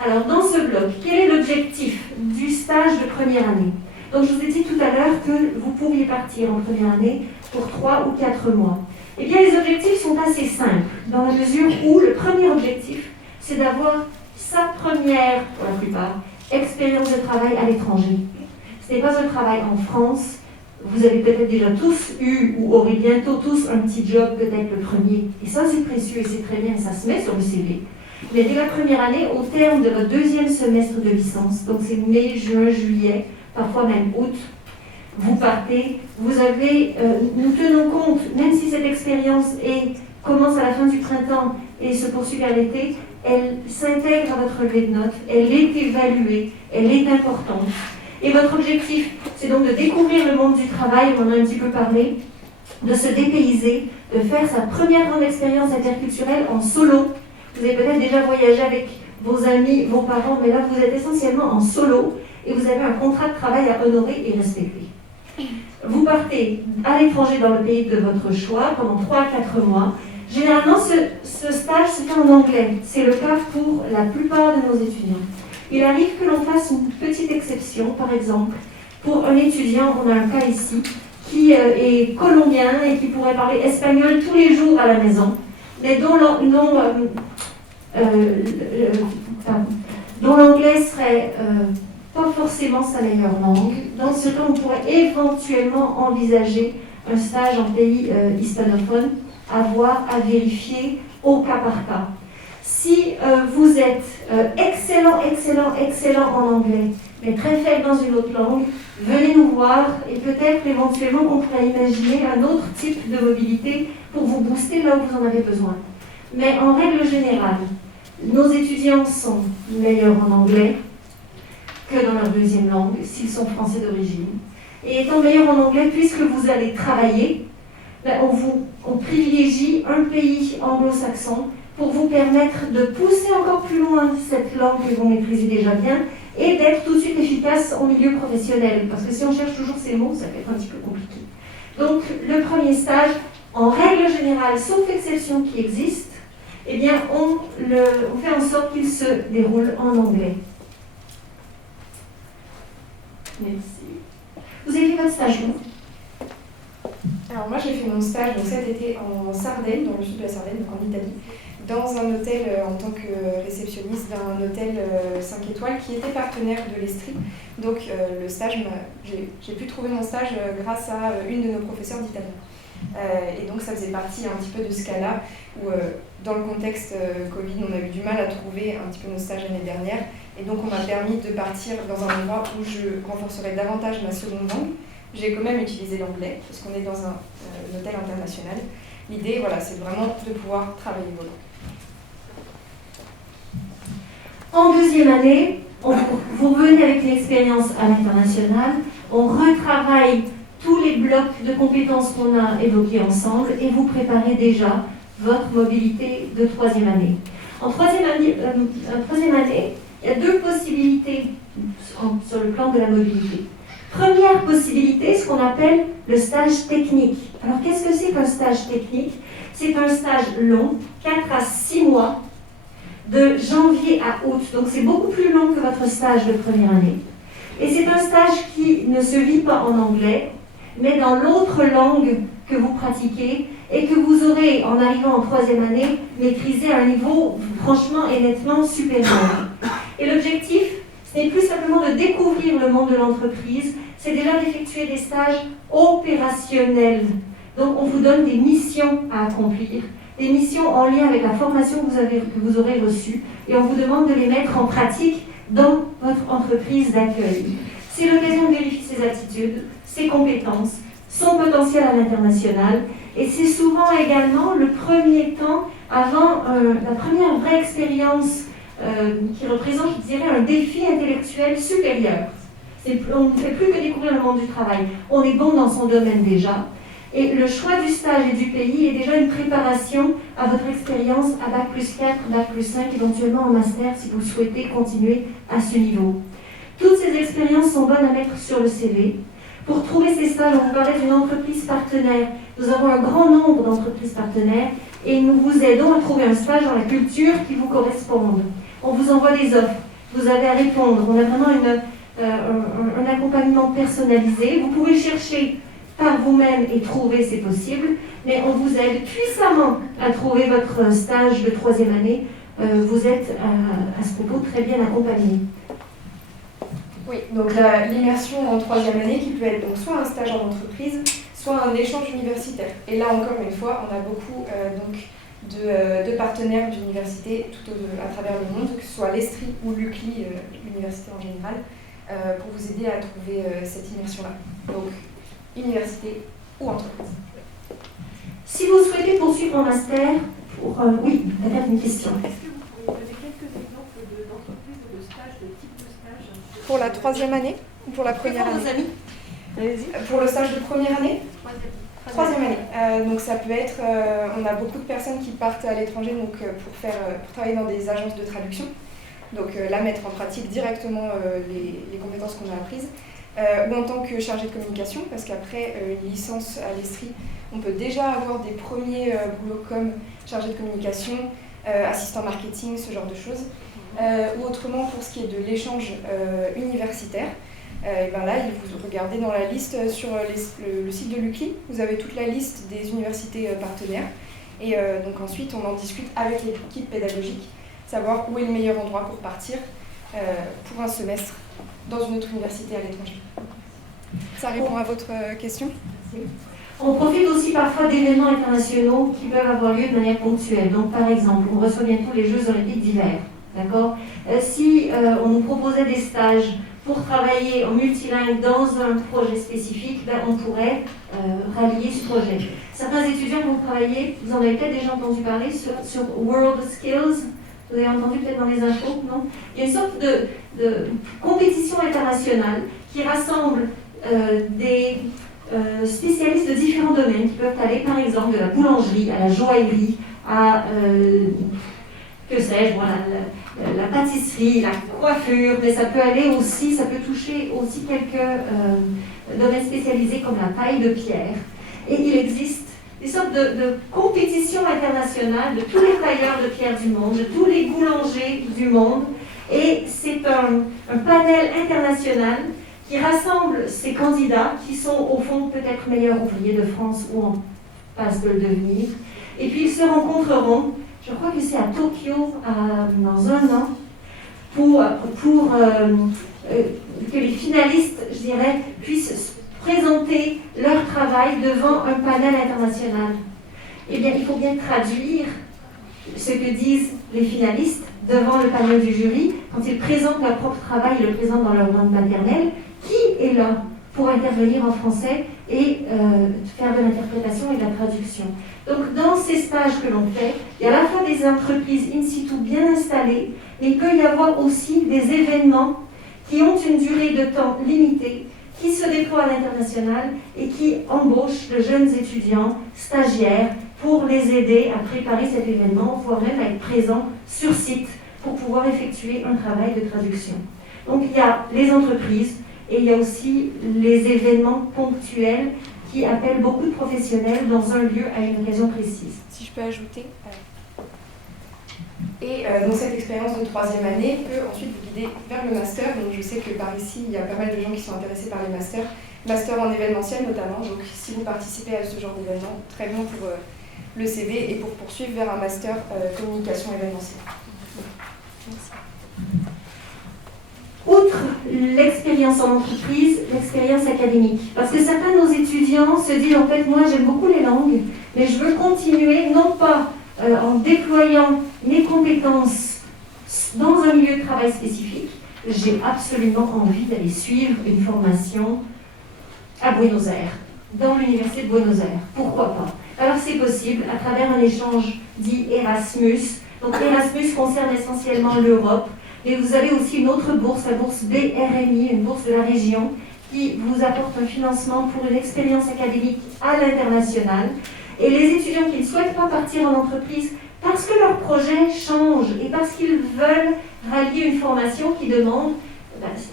Alors, dans ce bloc, quel est l'objectif du stage de première année? Donc, je vous ai dit tout à l'heure que vous pourriez partir en première année pour 3 ou 4 mois. Eh bien, les objectifs sont assez simples, dans la mesure où le premier objectif, c'est d'avoir sa première, pour la plupart, expérience de travail à l'étranger. Ce n'est pas un travail en France. Vous avez peut-être déjà tous eu ou aurez bientôt tous un petit job, peut-être le premier. Et ça, c'est précieux et c'est très bien, ça se met sur le CV. Mais dès la première année, au terme de votre 2e semestre de licence, donc c'est mai, juin, juillet, parfois même août, vous partez, vous avez, nous tenons compte, même si cette expérience commence à la fin du printemps et se poursuit vers l'été, elle s'intègre à votre relevé de notes, elle est évaluée, elle est importante. Et votre objectif, c'est donc de découvrir le monde du travail, on en a un petit peu parlé, de se dépayser, de faire sa première grande expérience interculturelle en solo. Vous avez peut-être déjà voyagé avec vos amis, vos parents, mais là vous êtes essentiellement en solo et vous avez un contrat de travail à honorer et respecter. Vous partez à l'étranger dans le pays de votre choix pendant 3 à 4 mois. Généralement, ce stage se fait en anglais. C'est le cas pour la plupart de nos étudiants. Il arrive que l'on fasse une petite exception, par exemple, pour un étudiant, on a un cas ici, qui est colombien et qui pourrait parler espagnol tous les jours à la maison, mais dont l'anglais serait pas forcément sa meilleure langue. Dans ce cas, on pourrait éventuellement envisager un stage en pays hispanophone, à voir, à vérifier au cas par cas. Si vous êtes excellent en anglais, mais très faible dans une autre langue, venez nous voir et peut-être éventuellement on pourrait imaginer un autre type de mobilité pour vous booster là où vous en avez besoin. Mais en règle générale, nos étudiants sont meilleurs en anglais que dans leur 2e langue, s'ils sont français d'origine. Et étant meilleurs en anglais, puisque vous allez travailler, on privilégie un pays anglo-saxon pour vous permettre de pousser encore plus loin cette langue que vous maîtrisez déjà bien et d'être tout de suite efficace en milieu professionnel. Parce que si on cherche toujours ces mots, ça peut être un petit peu compliqué. Donc, le premier stage, en règle générale, sauf exception qui existe, eh bien, on fait en sorte qu'il se déroule en anglais. Merci. Vous avez fait votre stage où? Alors moi j'ai fait mon stage donc, cet été en Sardaigne, dans le sud de la Sardaigne, donc en Italie, dans un hôtel en tant que réceptionniste d'un hôtel 5 étoiles qui était partenaire de l'Estrie. Donc le stage, j'ai pu trouver mon stage grâce à une de nos professeurs d'italien. Et donc ça faisait partie un petit peu de ce cas-là où dans le contexte Covid, on a eu du mal à trouver un petit peu nos stages l'année dernière. Et donc on m'a permis de partir dans un endroit où je renforcerai davantage ma seconde langue. J'ai quand même utilisé l'anglais, parce qu'on est dans un hôtel international. L'idée, voilà, c'est vraiment de pouvoir travailler vos langues. En deuxième année, vous revenez avec une expérience à l'international, on retravaille tous les blocs de compétences qu'on a évoqués ensemble et vous préparez déjà votre mobilité de troisième année. En troisième année, il y a deux possibilités sur le plan de la mobilité. Première possibilité, ce qu'on appelle le stage technique. Alors qu'est-ce que c'est qu'un stage technique? C'est un stage long, 4 à 6 mois, de janvier à août. Donc c'est beaucoup plus long que votre stage de première année. Et c'est un stage qui ne se vit pas en anglais, mais dans l'autre langue que vous pratiquez et que vous aurez, en arrivant en troisième année, maîtrisé à un niveau franchement et nettement supérieur. Et l'objectif, ce n'est plus simplement de découvrir le monde de l'entreprise, c'est déjà d'effectuer des stages opérationnels. Donc on vous donne des missions à accomplir, des missions en lien avec la formation que vous aurez reçue, et on vous demande de les mettre en pratique dans votre entreprise d'accueil. C'est l'occasion de vérifier ses aptitudes, ses compétences, son potentiel à l'international, et c'est souvent également le premier temps avant la première vraie expérience qui représente, je dirais, un défi intellectuel supérieur. On ne fait plus que découvrir le monde du travail. On est bon dans son domaine déjà. Et le choix du stage et du pays est déjà une préparation à votre expérience à Bac plus 4, Bac plus 5, éventuellement en master si vous souhaitez continuer à ce niveau. Toutes ces expériences sont bonnes à mettre sur le CV. Pour trouver ces stages, on vous parlait d'une entreprise partenaire. Nous avons un grand nombre d'entreprises partenaires et nous vous aidons à trouver un stage dans la culture qui vous corresponde. On vous envoie des offres, vous avez à répondre. On a vraiment un accompagnement personnalisé. Vous pouvez chercher par vous-même et trouver, c'est possible, mais on vous aide puissamment à trouver votre stage de troisième année. Vous êtes à ce propos très bien accompagné. Oui, donc l'immersion en troisième année qui peut être donc soit un stage en entreprise, soit un échange universitaire. Et là encore une fois, on a beaucoup de partenaires d'universités tout à travers le monde, que ce soit l'Estrie ou l'UCLI, l'université en général, pour vous aider à trouver cette immersion-là. Donc, université ou entreprise. Si vous souhaitez poursuivre en master, oui, peut-être une question. Est-ce que vous pourriez donner quelques exemples d'entreprises ou de stages, de type de stage? Pour la troisième année ou pour la première année? Pour le stage de première année? Troisième année. Donc ça peut être, on a beaucoup de personnes qui partent à l'étranger pour travailler dans des agences de traduction. Donc là, mettre en pratique directement les compétences qu'on a apprises. Ou en tant que chargé de communication, parce qu'après une licence à l'Estrie, on peut déjà avoir des premiers boulots comme chargé de communication, assistant marketing, ce genre de choses. Ou autrement, pour ce qui est de l'échange universitaire, et ben là, vous regardez dans la liste sur le site de l'UCLI, vous avez toute la liste des universités partenaires. Et donc ensuite, on en discute avec l'équipe pédagogique, savoir où est le meilleur endroit pour partir pour un semestre dans une autre université à l'étranger. Ça répond à votre question? On profite aussi parfois d'événements internationaux qui peuvent avoir lieu de manière ponctuelle. Donc par exemple, on reçoit bientôt les Jeux Olympiques d'hiver. D'accord? Si on nous proposait des stages pour travailler en multilingue dans un projet spécifique, ben, on pourrait rallier ce projet. Certains étudiants vont travailler, vous en avez peut-être déjà entendu parler, sur World Skills. Vous avez entendu peut-être dans les infos, non? Il y a une sorte de compétition internationale qui rassemble des spécialistes de différents domaines qui peuvent aller par exemple de la boulangerie à la joaillerie, à que sais-je, voilà, la pâtisserie, la coiffure, mais ça peut aller aussi, ça peut toucher aussi quelques domaines spécialisés comme la taille de pierre. Et il existe des sortes de compétitions internationales de tous les tailleurs de pierre du monde, de tous les boulangers du monde. Et c'est un panel international qui rassemble ces candidats qui sont au fond peut-être meilleurs ouvriers de France ou en passe de le devenir. Et puis ils se rencontreront. je crois que c'est à Tokyo dans un an, pour que les finalistes, je dirais, puissent présenter leur travail devant un panel international. Eh bien, il faut bien traduire ce que disent les finalistes devant le panel du jury. Quand ils présentent leur propre travail, ils le présentent dans leur langue maternelle. Qui est là pour intervenir en français et faire de l'interprétation et de la traduction? Donc, dans ces stages que l'on fait, il y a à la fois des entreprises in situ bien installées, mais il peut y avoir aussi des événements qui ont une durée de temps limitée, qui se déploient à l'international et qui embauchent de jeunes étudiants, stagiaires, pour les aider à préparer cet événement, voire même à être présents sur site pour pouvoir effectuer un travail de traduction. Donc il y a les entreprises et il y a aussi les événements ponctuels qui appellent beaucoup de professionnels dans un lieu à une occasion précise. Si je peux ajouter. Et donc cette expérience de 3e année peut ensuite vous guider vers le master. Donc je sais que par ici, il y a pas mal de gens qui sont intéressés par les masters. Master en événementiel notamment. Donc si vous participez à ce genre d'événement, très bien pour le CV et pour poursuivre vers un master communication événementielle. Merci. Outre l'expérience en entreprise, l'expérience académique. Parce que certains de nos étudiants se disent, en fait, moi j'aime beaucoup les langues, mais je veux continuer, non pas en déployant mes compétences dans un milieu de travail spécifique, j'ai absolument envie d'aller suivre une formation à Buenos Aires, dans l'université de Buenos Aires. Pourquoi pas? Alors c'est possible à travers un échange dit Erasmus. Donc Erasmus concerne essentiellement l'Europe, et vous avez aussi une autre bourse, la bourse BRMI, une bourse de la région, qui vous apporte un financement pour une expérience académique à l'international. Et les étudiants qui ne souhaitent pas partir en entreprise parce que leur projet change et parce qu'ils veulent rallier une formation qui demande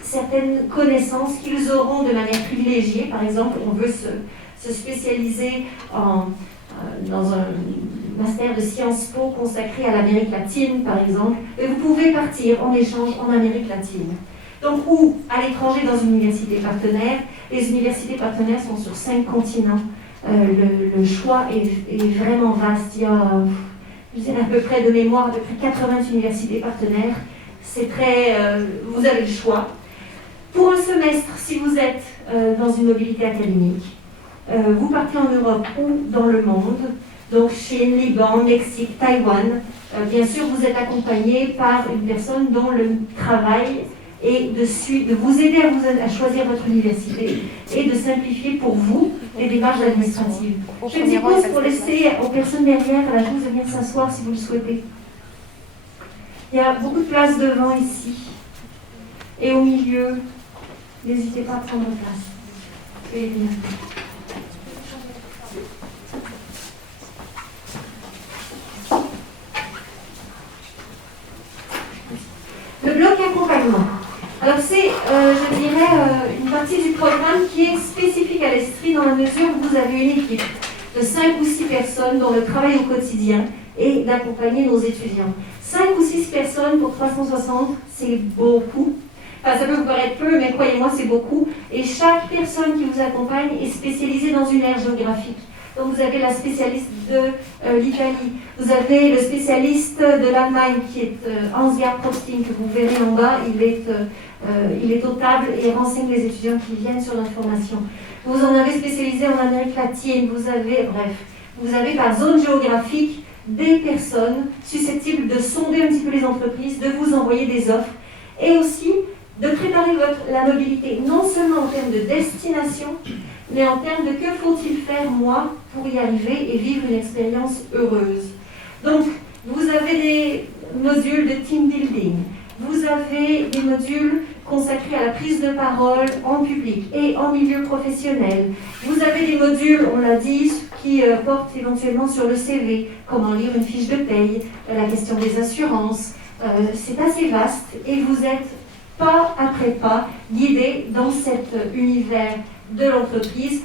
certaines connaissances qu'ils auront de manière privilégiée. Par exemple, on veut se spécialiser dans un master de Sciences Po consacré à l'Amérique latine, par exemple, et vous pouvez partir en échange en Amérique latine. Donc, ou à l'étranger dans une université partenaire. Les universités partenaires sont sur 5 continents. Le choix est vraiment vaste. Il y a, je dirais à peu près de mémoire, à peu près 80 universités partenaires. C'est très... vous avez le choix. Pour un semestre, si vous êtes dans une mobilité académique, vous partez en Europe ou dans le monde, donc Chine, Liban, Mexique, Taïwan. Bien sûr, vous êtes accompagné par une personne dont le travail est de vous aider à choisir votre université et de simplifier pour vous les démarches administratives. Je fais une petite pause pour laisser aux personnes derrière la chose de venir s'asseoir si vous le souhaitez. Il y a beaucoup de place devant ici et au milieu. N'hésitez pas à prendre place. Veuillez venir. Le bloc accompagnement. Alors c'est, je dirais, une partie du programme qui est spécifique à l'Estrie dans la mesure où vous avez une équipe de 5 ou 6 personnes dont le travail au quotidien est d'accompagner nos étudiants. 5 ou 6 personnes pour 360, c'est beaucoup. Enfin, ça peut vous paraître peu, mais croyez-moi, c'est beaucoup. Et chaque personne qui vous accompagne est spécialisée dans une aire géographique. Donc vous avez la spécialiste de l'Italie, vous avez le spécialiste de l'Allemagne qui est Hans-Gerd Prosting, que vous verrez en bas, il est aux tables et renseigne les étudiants qui viennent sur l'information. Vous en avez spécialisé en Amérique latine, vous avez par zone géographique des personnes susceptibles de sonder un petit peu les entreprises, de vous envoyer des offres et aussi de préparer la mobilité, non seulement en termes de destination, mais en termes de que faut-il faire, moi, pour y arriver et vivre une expérience heureuse. Donc, vous avez des modules de team building, vous avez des modules consacrés à la prise de parole en public et en milieu professionnel. Vous avez des modules, on l'a dit, qui portent éventuellement sur le CV, comment lire une fiche de paye, la question des assurances. C'est assez vaste et vous êtes pas après pas guidé dans cet univers de l'entreprise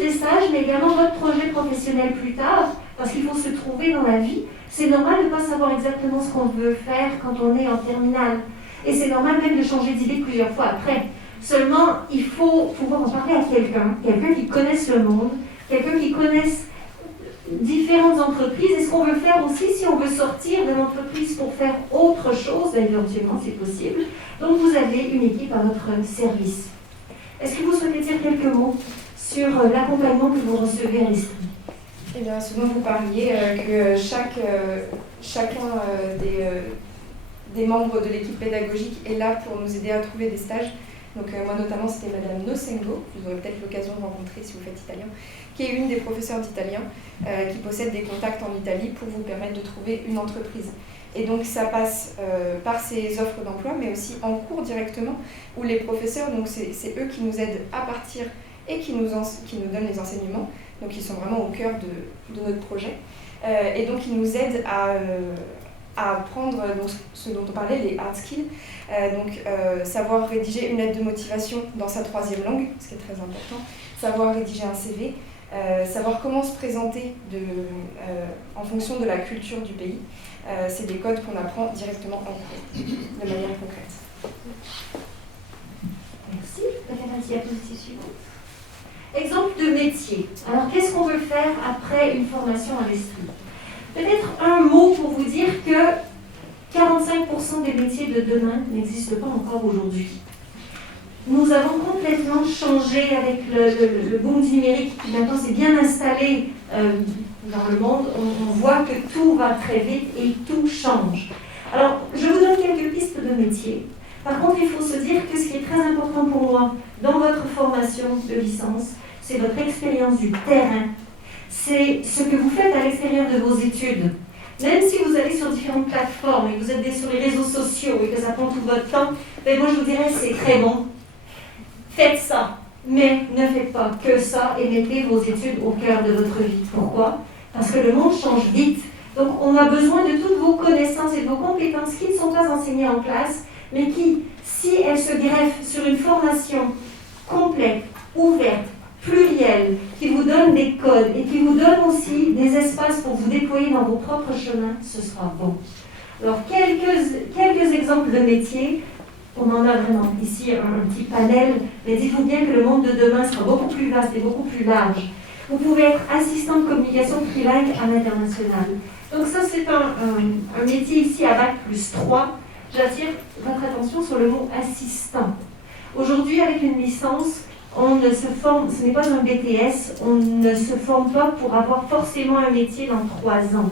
des stages, mais également votre projet professionnel plus tard, parce qu'il faut se trouver dans la vie. C'est normal de ne pas savoir exactement ce qu'on veut faire quand on est en terminale. Et c'est normal même de changer d'idée plusieurs fois après. Seulement, il faut pouvoir en parler à quelqu'un qui connaisse le monde, quelqu'un qui connaisse différentes entreprises. Et ce qu'on veut faire aussi, si on veut sortir de l'entreprise pour faire autre chose, éventuellement c'est possible, donc vous avez une équipe à votre service. Est-ce que vous souhaitez dire quelques mots sur l'accompagnement que vous recevez à l'Esprit? Eh bien, ce dont vous parliez, que chacun des membres de l'équipe pédagogique est là pour nous aider à trouver des stages. Donc moi notamment, c'était Madame Nosengo, vous aurez peut-être l'occasion de rencontrer si vous faites italien, qui est une des professeurs d'italien, qui possède des contacts en Italie pour vous permettre de trouver une entreprise. Et donc ça passe par ces offres d'emploi, mais aussi en cours directement, où les professeurs, donc c'est eux qui nous aident à partir et qui nous donnent les enseignements, donc ils sont vraiment au cœur de notre projet. Et donc ils nous aident à apprendre donc, ce dont on parlait, les hard skills, savoir rédiger une lettre de motivation dans sa 3e langue, ce qui est très important, savoir rédiger un CV, savoir comment se présenter en fonction de la culture du pays. C'est des codes qu'on apprend directement en cours, de manière concrète. Merci. La diapositive suivante. Exemple de métier. Alors, qu'est-ce qu'on veut faire après une formation à l'Esprit? Peut-être un mot pour vous dire que 45% des métiers de demain n'existent pas encore aujourd'hui. Nous avons complètement changé avec le boom du numérique qui maintenant s'est bien installé dans le monde. On voit que tout va très vite et tout change. Alors, je vous donne quelques pistes de métiers. Par contre, il faut se dire que ce qui est très important pour moi dans votre formation de licence, c'est votre expérience du terrain. C'est ce que vous faites à l'extérieur de vos études. Même si vous allez sur différentes plateformes et que vous êtes sur les réseaux sociaux et que ça prend tout votre temps, ben moi je vous dirais c'est très bon. Faites ça, mais ne faites pas que ça et mettez vos études au cœur de votre vie. Pourquoi? Parce que le monde change vite. Donc on a besoin de toutes vos connaissances et de vos compétences qui ne sont pas enseignées en classe, mais qui, si elles se greffent sur une formation complète, ouverte, plurielle, qui vous donne des codes et qui vous donne aussi des espaces pour vous déployer dans vos propres chemins, ce sera bon. Alors, quelques exemples de métiers. On en a vraiment ici un petit panel, mais dites-vous bien que le monde de demain sera beaucoup plus vaste et beaucoup plus large. Vous pouvez être assistant de communication trilingue à l'international. Donc ça, c'est un métier ici à Bac+3. J'attire votre attention sur le mot assistant. Aujourd'hui, avec une licence, on ne se forme, ce n'est pas un BTS, on ne se forme pas pour avoir forcément un métier dans 3 ans.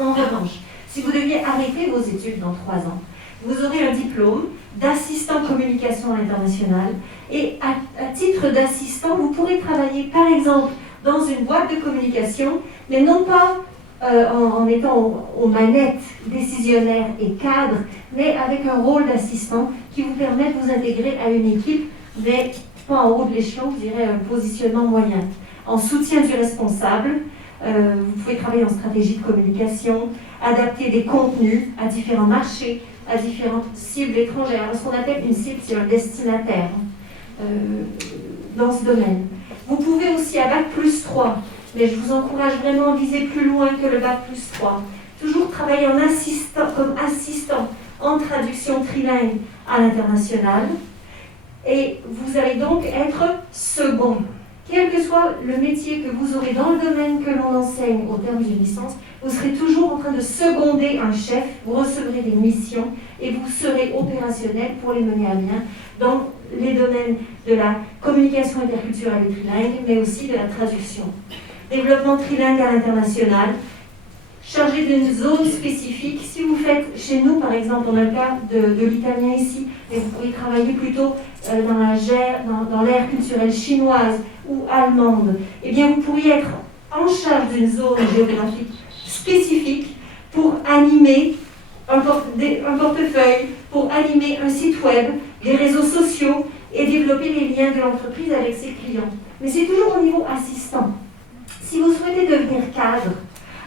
En revanche, si vous deviez arrêter vos études dans 3 ans, vous aurez un diplôme d'assistant communication internationale et à titre d'assistant, vous pourrez travailler par exemple dans une boîte de communication, mais non pas en étant aux manettes décisionnaires et cadres, mais avec un rôle d'assistant qui vous permet de vous intégrer à une équipe, mais pas en haut de l'échelon, je dirais un positionnement moyen. En soutien du responsable, vous pouvez travailler en stratégie de communication, adapter des contenus à différents marchés, à différentes cibles étrangères. Alors, ce qu'on appelle une cible, c'est un destinataire dans ce domaine. Vous pouvez aussi à Bac+3, mais je vous encourage vraiment à viser plus loin que le Bac+3. Toujours travailler comme assistant en traduction trilingue à l'international. Et vous allez donc être second. Quel que soit le métier que vous aurez dans le domaine que l'on enseigne au terme d'une licence, vous serez toujours en train de seconder un chef, vous recevrez des missions et vous serez opérationnel pour les mener à bien dans les domaines de la communication interculturelle et trilingue, mais aussi de la traduction. Développement trilingue à l'international, chargé d'une zone spécifique. Si vous faites chez nous, par exemple, on a le cas de l'italien ici, mais vous pourriez travailler plutôt dans l'ère culturelle chinoise ou allemande, eh bien vous pourriez être en charge d'une zone géographique spécifique pour animer un portefeuille, pour animer un site web, des réseaux sociaux et développer les liens de l'entreprise avec ses clients. Mais c'est toujours au niveau assistant. Si vous souhaitez devenir cadre,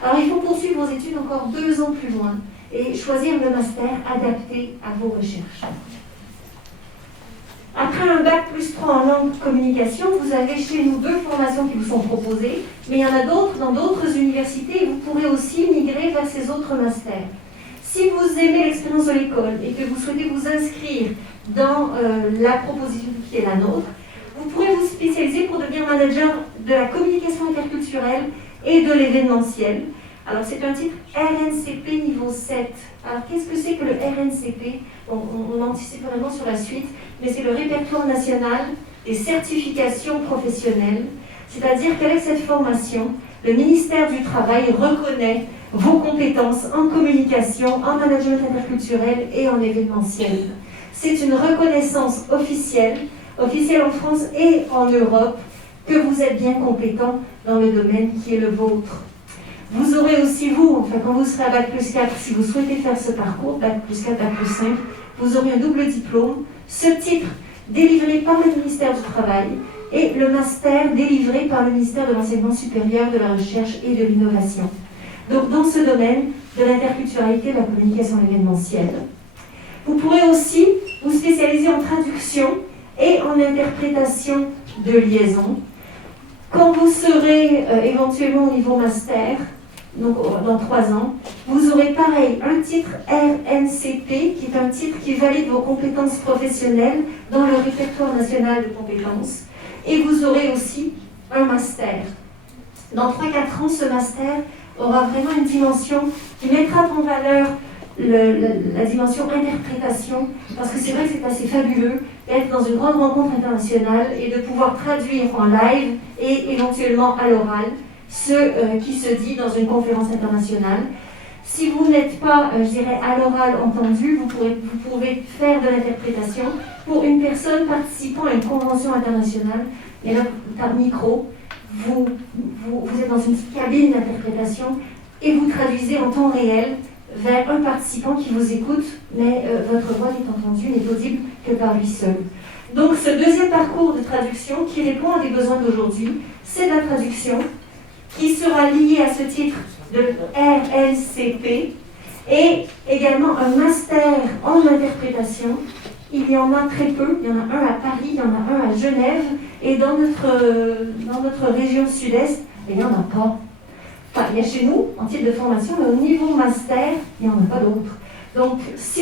alors il faut poursuivre vos études encore 2 ans plus loin et choisir le master adapté à vos recherches. Après un Bac+3 en langue communication, vous avez chez nous 2 formations qui vous sont proposées, mais il y en a d'autres dans d'autres universités et vous pourrez aussi migrer vers ces autres masters. Si vous aimez l'expérience de l'école et que vous souhaitez vous inscrire dans la proposition qui est la nôtre, vous pourrez vous spécialiser pour devenir manager de la communication interculturelle et de l'événementiel. Alors c'est un titre RNCP niveau 7. Alors qu'est-ce que c'est que le RNCP? On anticipe vraiment sur la suite, mais c'est le répertoire national des certifications professionnelles. C'est-à-dire qu'avec cette formation, le ministère du Travail reconnaît vos compétences en communication, en management interculturel et en événementiel. C'est une reconnaissance officielle en France et en Europe, que vous êtes bien compétent dans le domaine qui est le vôtre. Vous aurez aussi, quand vous serez à Bac plus 4, si vous souhaitez faire ce parcours, Bac plus 4, Bac plus 5, vous aurez un double diplôme. Ce titre délivré par le ministère du Travail et le master délivré par le ministère de l'Enseignement supérieur, de la Recherche et de l'Innovation. Donc, dans ce domaine de l'interculturalité, de la communication événementielle. Vous pourrez aussi vous spécialiser en traduction et en interprétation de liaison. Quand vous serez éventuellement au niveau master, donc dans 3 ans, vous aurez pareil un titre RNCP, qui est un titre qui valide vos compétences professionnelles dans le répertoire national de compétences. Et vous aurez aussi un master. Dans 3-4 ans, ce master aura vraiment une dimension qui mettra en valeur la dimension interprétation, parce que c'est vrai que c'est assez fabuleux d'être dans une grande rencontre internationale et de pouvoir traduire en live et éventuellement à l'oral ce qui se dit dans une conférence internationale. Si vous n'êtes pas, je dirais, à l'oral entendu, vous pouvez faire de l'interprétation pour une personne participant à une convention internationale. Et là, par micro, vous êtes dans une petite cabine d'interprétation et vous traduisez en temps réel vers un participant qui vous écoute, mais votre voix n'est entendue, n'est audible que par lui seul. Donc ce deuxième parcours de traduction qui répond à des besoins d'aujourd'hui, c'est la traduction qui sera liée à ce titre de RNCP et également un master en interprétation. Il y en a très peu, il y en a un à Paris, il y en a un à Genève, et dans notre région sud-est, il n'y en a pas. Enfin, il y a chez nous, en titre de formation, mais au niveau master, il n'y en a pas d'autres. Donc, si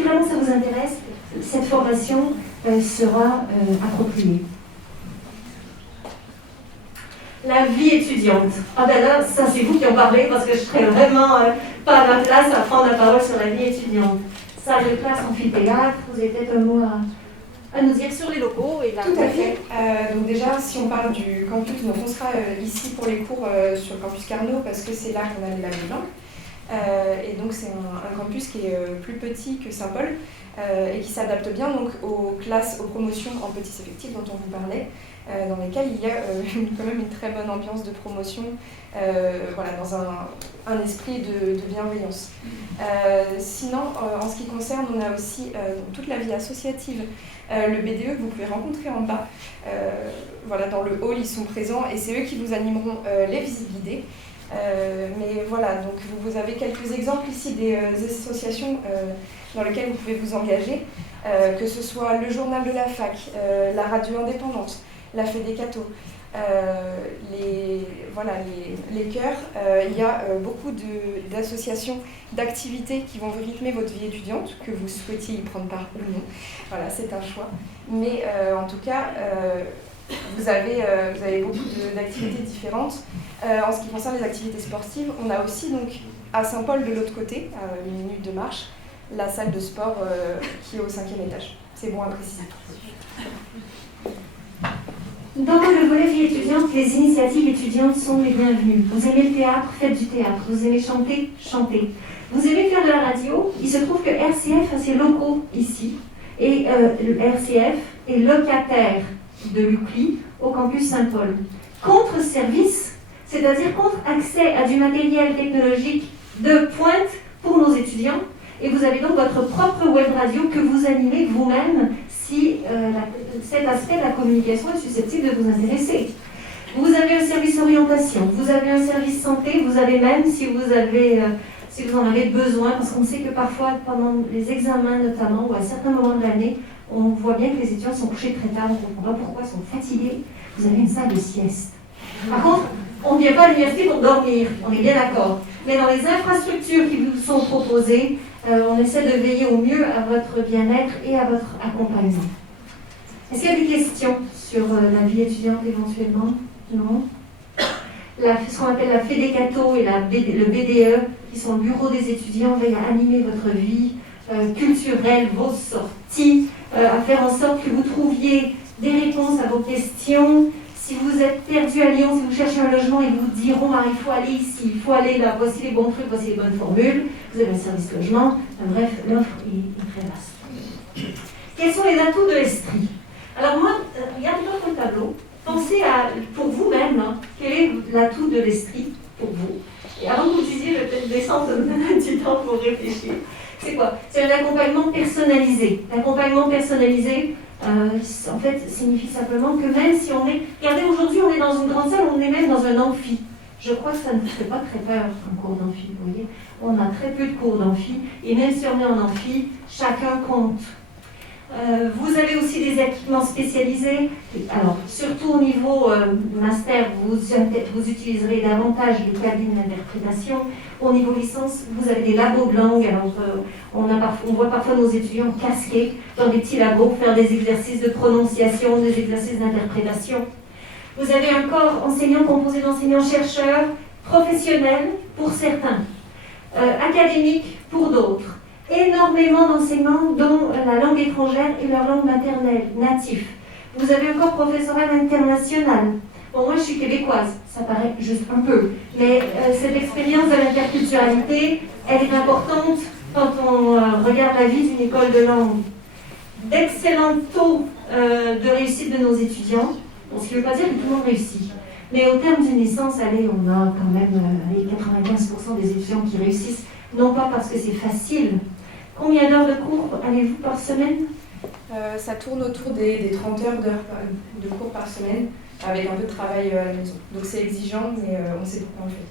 vraiment ça vous intéresse, cette formation sera appropriée. La vie étudiante. Ah ben là, ça c'est vous qui en parlez, parce que je serais vraiment pas à ma place à prendre la parole sur la vie étudiante. Salle de classe, amphithéâtre, vous avez peut-être un mot à nous dire sur les locaux et la... Tout à fait. Donc déjà, si on parle du campus, donc on sera ici pour les cours sur le campus Carnot parce que c'est là qu'on a les labs blancs. Et donc c'est un campus qui est plus petit que Saint-Paul et qui s'adapte bien donc aux classes, aux promotions en petits effectifs dont on vous parlait, dans lesquelles il y a quand même une très bonne ambiance de promotion, voilà, dans un esprit de bienveillance. Sinon, en ce qui concerne, on a aussi toute la vie associative. Le BDE que vous pouvez rencontrer en bas, voilà, dans le hall ils sont présents et c'est eux qui vous animeront les visites guidées. Mais voilà, donc vous avez quelques exemples ici des associations dans lesquelles vous pouvez vous engager, que ce soit le journal de la fac, la radio indépendante, la Fédécato, les chœurs. Il y a beaucoup d'associations, d'activités qui vont rythmer votre vie étudiante, que vous souhaitiez y prendre part ou non. Voilà, c'est un choix. Mais en tout cas, vous avez beaucoup d'activités différentes. En ce qui concerne les activités sportives, on a aussi donc à Saint-Paul de l'autre côté, à 1 minute de marche, la salle de sport qui est au 5e étage. C'est bon à préciser. Dans le volet vie étudiante, les initiatives étudiantes sont les bienvenues. Vous aimez le théâtre, faites du théâtre. Vous aimez chanter, chantez. Vous aimez faire de la radio, il se trouve que RCF a ses locaux ici. Et le RCF est locataire de l'UCLI au campus Saint-Paul. Contre-service, c'est-à-dire contre-accès à du matériel technologique de pointe pour nos étudiants. Et vous avez donc votre propre web radio que vous animez vous-même si cet aspect de la communication est susceptible de vous intéresser. Vous avez un service orientation, vous avez un service santé, vous avez même, si vous en avez besoin, parce qu'on sait que parfois, pendant les examens notamment, ou à certains moments de l'année, on voit bien que les étudiants sont couchés très tard, on ne comprend pas pourquoi, ils sont fatigués. Vous avez une salle de sieste. Par contre, on ne vient pas à l'université pour dormir, on est bien d'accord. Mais dans les infrastructures qui vous sont proposées, on essaie de veiller au mieux à votre bien-être et à votre accompagnement. Est-ce qu'il y a des questions sur la vie étudiante éventuellement? Non? ce qu'on appelle la FEDECATO et le BDE, qui sont le bureau des étudiants, veillent à animer votre vie culturelle, vos sorties, à faire en sorte que vous trouviez des réponses à vos questions. Si vous êtes perdu à Lyon, si vous cherchez un logement, ils vous diront il faut aller ici, il faut aller là, voici les bons trucs, voici les bonnes formules. Vous avez un service logement. Bref, l'offre est très vaste. Quels sont les atouts de l'Estrie? Alors moi, regardez-moi le tableau. Pensez pour vous-même, quel est l'atout de l'Estrie pour vous. Et avant que vous disiez, je vais peut-être descendre du temps pour réfléchir. C'est quoi? C'est un accompagnement personnalisé. L'accompagnement personnalisé, en fait, signifie simplement que même si on est... Regardez, aujourd'hui, on est dans une grande salle, on est même dans un amphi. Je crois que ça ne fait pas très peur, un cours d'amphi, vous voyez. On a très peu de cours d'amphi, et même si on est en amphi, chacun compte. Vous avez aussi des équipements spécialisés. Alors, surtout au niveau master, vous utiliserez davantage les cabines d'interprétation. Au niveau licence, vous avez des labos de langue. Alors, on voit parfois nos étudiants casqués dans des petits labos, faire des exercices de prononciation, des exercices d'interprétation. Vous avez un corps enseignant composé d'enseignants-chercheurs, professionnels pour certains, académiques pour d'autres. Énormément d'enseignements dont la langue étrangère et leur langue maternelle, natif. Vous avez un corps professoral international. Bon, moi je suis québécoise, ça paraît juste un peu, mais cette expérience de l'interculturalité, elle est importante quand on regarde la vie d'une école de langue. D'excellents taux de réussite de nos étudiants, bon, ce qui ne veut pas dire que tout le monde réussit. Mais au terme d'une licence, allez, on a quand même 95% des étudiants qui réussissent, non pas parce que c'est facile. Combien d'heures de cours allez-vous par semaine? Ça tourne autour des 30 heures de cours par semaine, avec un peu de travail à la maison. Donc c'est exigeant, mais on sait pourquoi on le fait.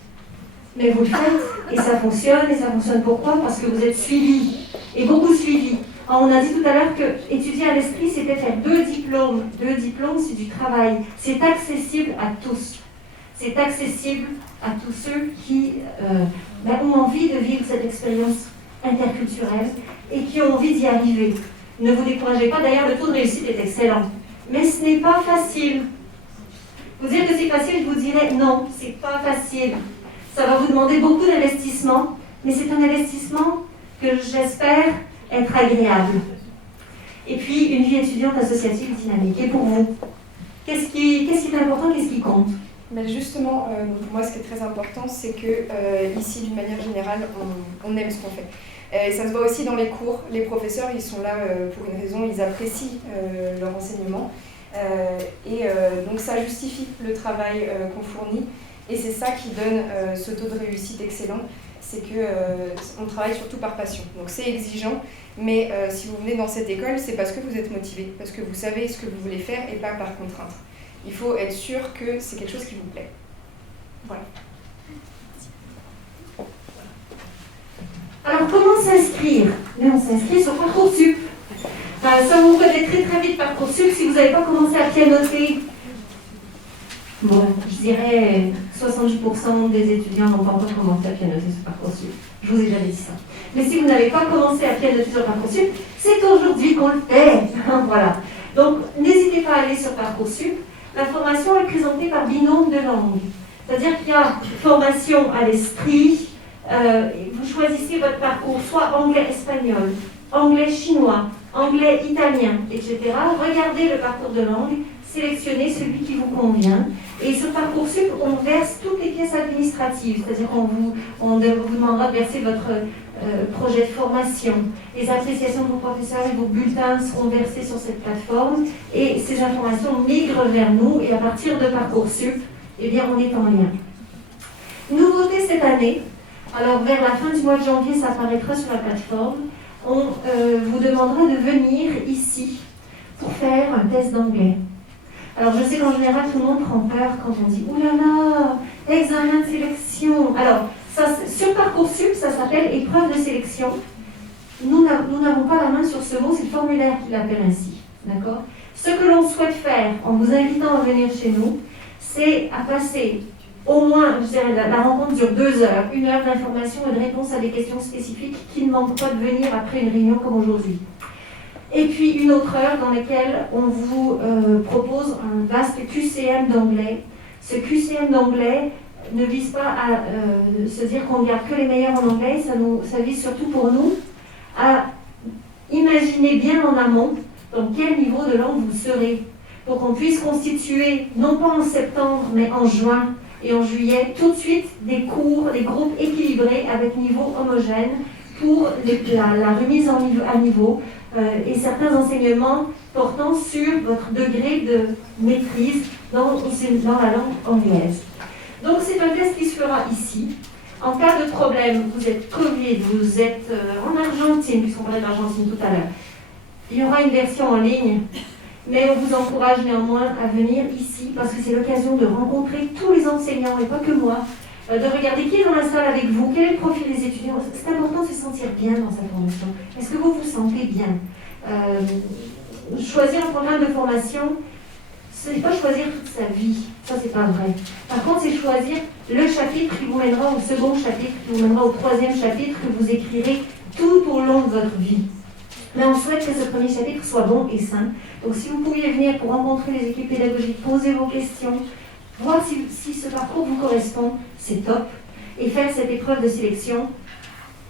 Mais vous le faites, et ça fonctionne pourquoi? Parce que vous êtes suivis, et beaucoup suivis. Alors, on a dit tout à l'heure que étudier à l'Estrie, c'était faire 2 diplômes. 2 diplômes, c'est du travail. C'est accessible à tous. C'est accessible à tous ceux qui ont envie de vivre cette expérience interculturelle et qui ont envie d'y arriver. Ne vous découragez pas, d'ailleurs le taux de réussite est excellent. Mais ce n'est pas facile. Vous dire que c'est facile, je vous dirais non, c'est pas facile. Ça va vous demander beaucoup d'investissement, mais c'est un investissement que j'espère être agréable. Et puis une vie étudiante associative dynamique. Et pour vous, qu'est-ce qui est important, qu'est-ce qui compte? Mais justement, pour moi, ce qui est très important, c'est que ici, d'une manière générale, on aime ce qu'on fait. Et ça se voit aussi dans les cours. Les professeurs, ils sont là pour une raison, ils apprécient leur enseignement. Donc ça justifie le travail qu'on fournit. Et c'est ça qui donne ce taux de réussite excellent. C'est qu'on travaille surtout par passion. Donc c'est exigeant, mais si vous venez dans cette école, c'est parce que vous êtes motivé, parce que vous savez ce que vous voulez faire et pas par contrainte. Il faut être sûr que c'est quelque chose qui vous plaît. Voilà. Alors, comment s'inscrire? On s'inscrit sur Parcoursup. Ça, vous connaîtrez très vite Parcoursup si vous n'avez pas commencé à pianoter. Bon, je dirais 70% des étudiants n'ont pas encore commencé à pianoter sur Parcoursup. Je vous ai jamais dit ça. Mais si vous n'avez pas commencé à pianoter sur Parcoursup, c'est aujourd'hui qu'on le fait. Voilà. Donc, n'hésitez pas à aller sur Parcoursup. La formation est présentée par binôme de langue. C'est-à-dire qu'il y a formation à l'Estrie. Vous choisissez votre parcours, soit anglais-espagnol, anglais-chinois, anglais-italien, etc. Regardez le parcours de langue, sélectionnez celui qui vous convient. Et sur Parcoursup, on verse toutes les pièces administratives, c'est-à-dire qu'on vous demandera de verser votre projet de formation. Les appréciations de vos professeurs et vos bulletins seront versés sur cette plateforme et ces informations migrent vers nous et à partir de Parcoursup, eh bien, on est en lien. Nouveauté cette année, alors vers la fin du mois de janvier, ça apparaîtra sur la plateforme, on vous demandera de venir ici pour faire un test d'anglais. Alors je sais qu'en général tout le monde prend peur quand on dit « Ouh là là, examen de sélection ». Alors ça, sur Parcoursup, ça s'appelle épreuve de sélection. Nous n'avons pas la main sur ce mot, c'est le formulaire qui l'appelle ainsi. D'accord ? Ce que l'on souhaite faire en vous invitant à venir chez nous, c'est à passer au moins, je dirais, la rencontre dure 2 heures, 1 heure d'information et de réponse à des questions spécifiques qui ne manquent pas de venir après une réunion comme aujourd'hui. Et puis une autre heure dans laquelle on vous propose un vaste QCM d'anglais. Ce QCM d'anglais ne vise pas à se dire qu'on garde que les meilleurs en anglais, ça vise surtout pour nous à imaginer bien en amont dans quel niveau de langue vous serez, pour qu'on puisse constituer, non pas en septembre, mais en juin et en juillet, tout de suite des cours, des groupes équilibrés avec niveau homogène pour la remise à niveau et certains enseignements portant sur votre degré de maîtrise dans la langue anglaise. Donc c'est un test qui se fera ici. En cas de problème, vous êtes Covid, vous êtes en Argentine, puisqu'on parlait d'Argentine tout à l'heure, il y aura une version en ligne, mais on vous encourage néanmoins à venir ici parce que c'est l'occasion de rencontrer tous les enseignants et pas que moi, de regarder qui est dans la salle avec vous, quel est le profil des étudiants. C'est important de se sentir bien dans sa formation. Est-ce que vous vous sentez bien? Choisir un programme de formation, ce n'est pas choisir toute sa vie, ça c'est pas vrai. Par contre, c'est choisir le chapitre qui vous mènera au second chapitre, qui vous mènera au troisième chapitre, que vous écrirez tout au long de votre vie. Mais on souhaite que ce premier chapitre soit bon et sain. Donc si vous pouviez venir pour rencontrer les équipes pédagogiques, poser vos questions, voir si ce parcours vous correspond, c'est top. Et faire cette épreuve de sélection,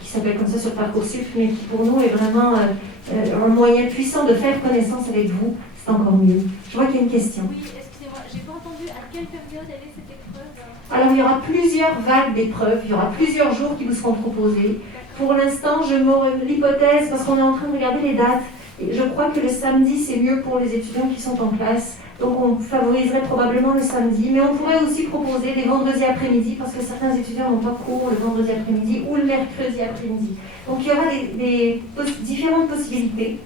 qui s'appelle comme ça sur Parcoursup, mais qui pour nous est vraiment un moyen puissant de faire connaissance avec vous, c'est encore mieux. Je vois qu'il y a une question. Oui, excusez-moi, j'ai pas entendu à quelle période elle est cette épreuve. Alors il y aura plusieurs vagues d'épreuves, il y aura plusieurs jours qui vous seront proposés. Pour l'instant, je m'aurais l'hypothèse, parce qu'on est en train de regarder les dates, et je crois que le samedi c'est mieux pour les étudiants qui sont en classe, donc on favoriserait probablement le samedi, mais on pourrait aussi proposer les vendredis après-midi, parce que certains étudiants n'ont pas cours le vendredi après-midi ou le mercredi après-midi. Donc il y aura différentes possibilités.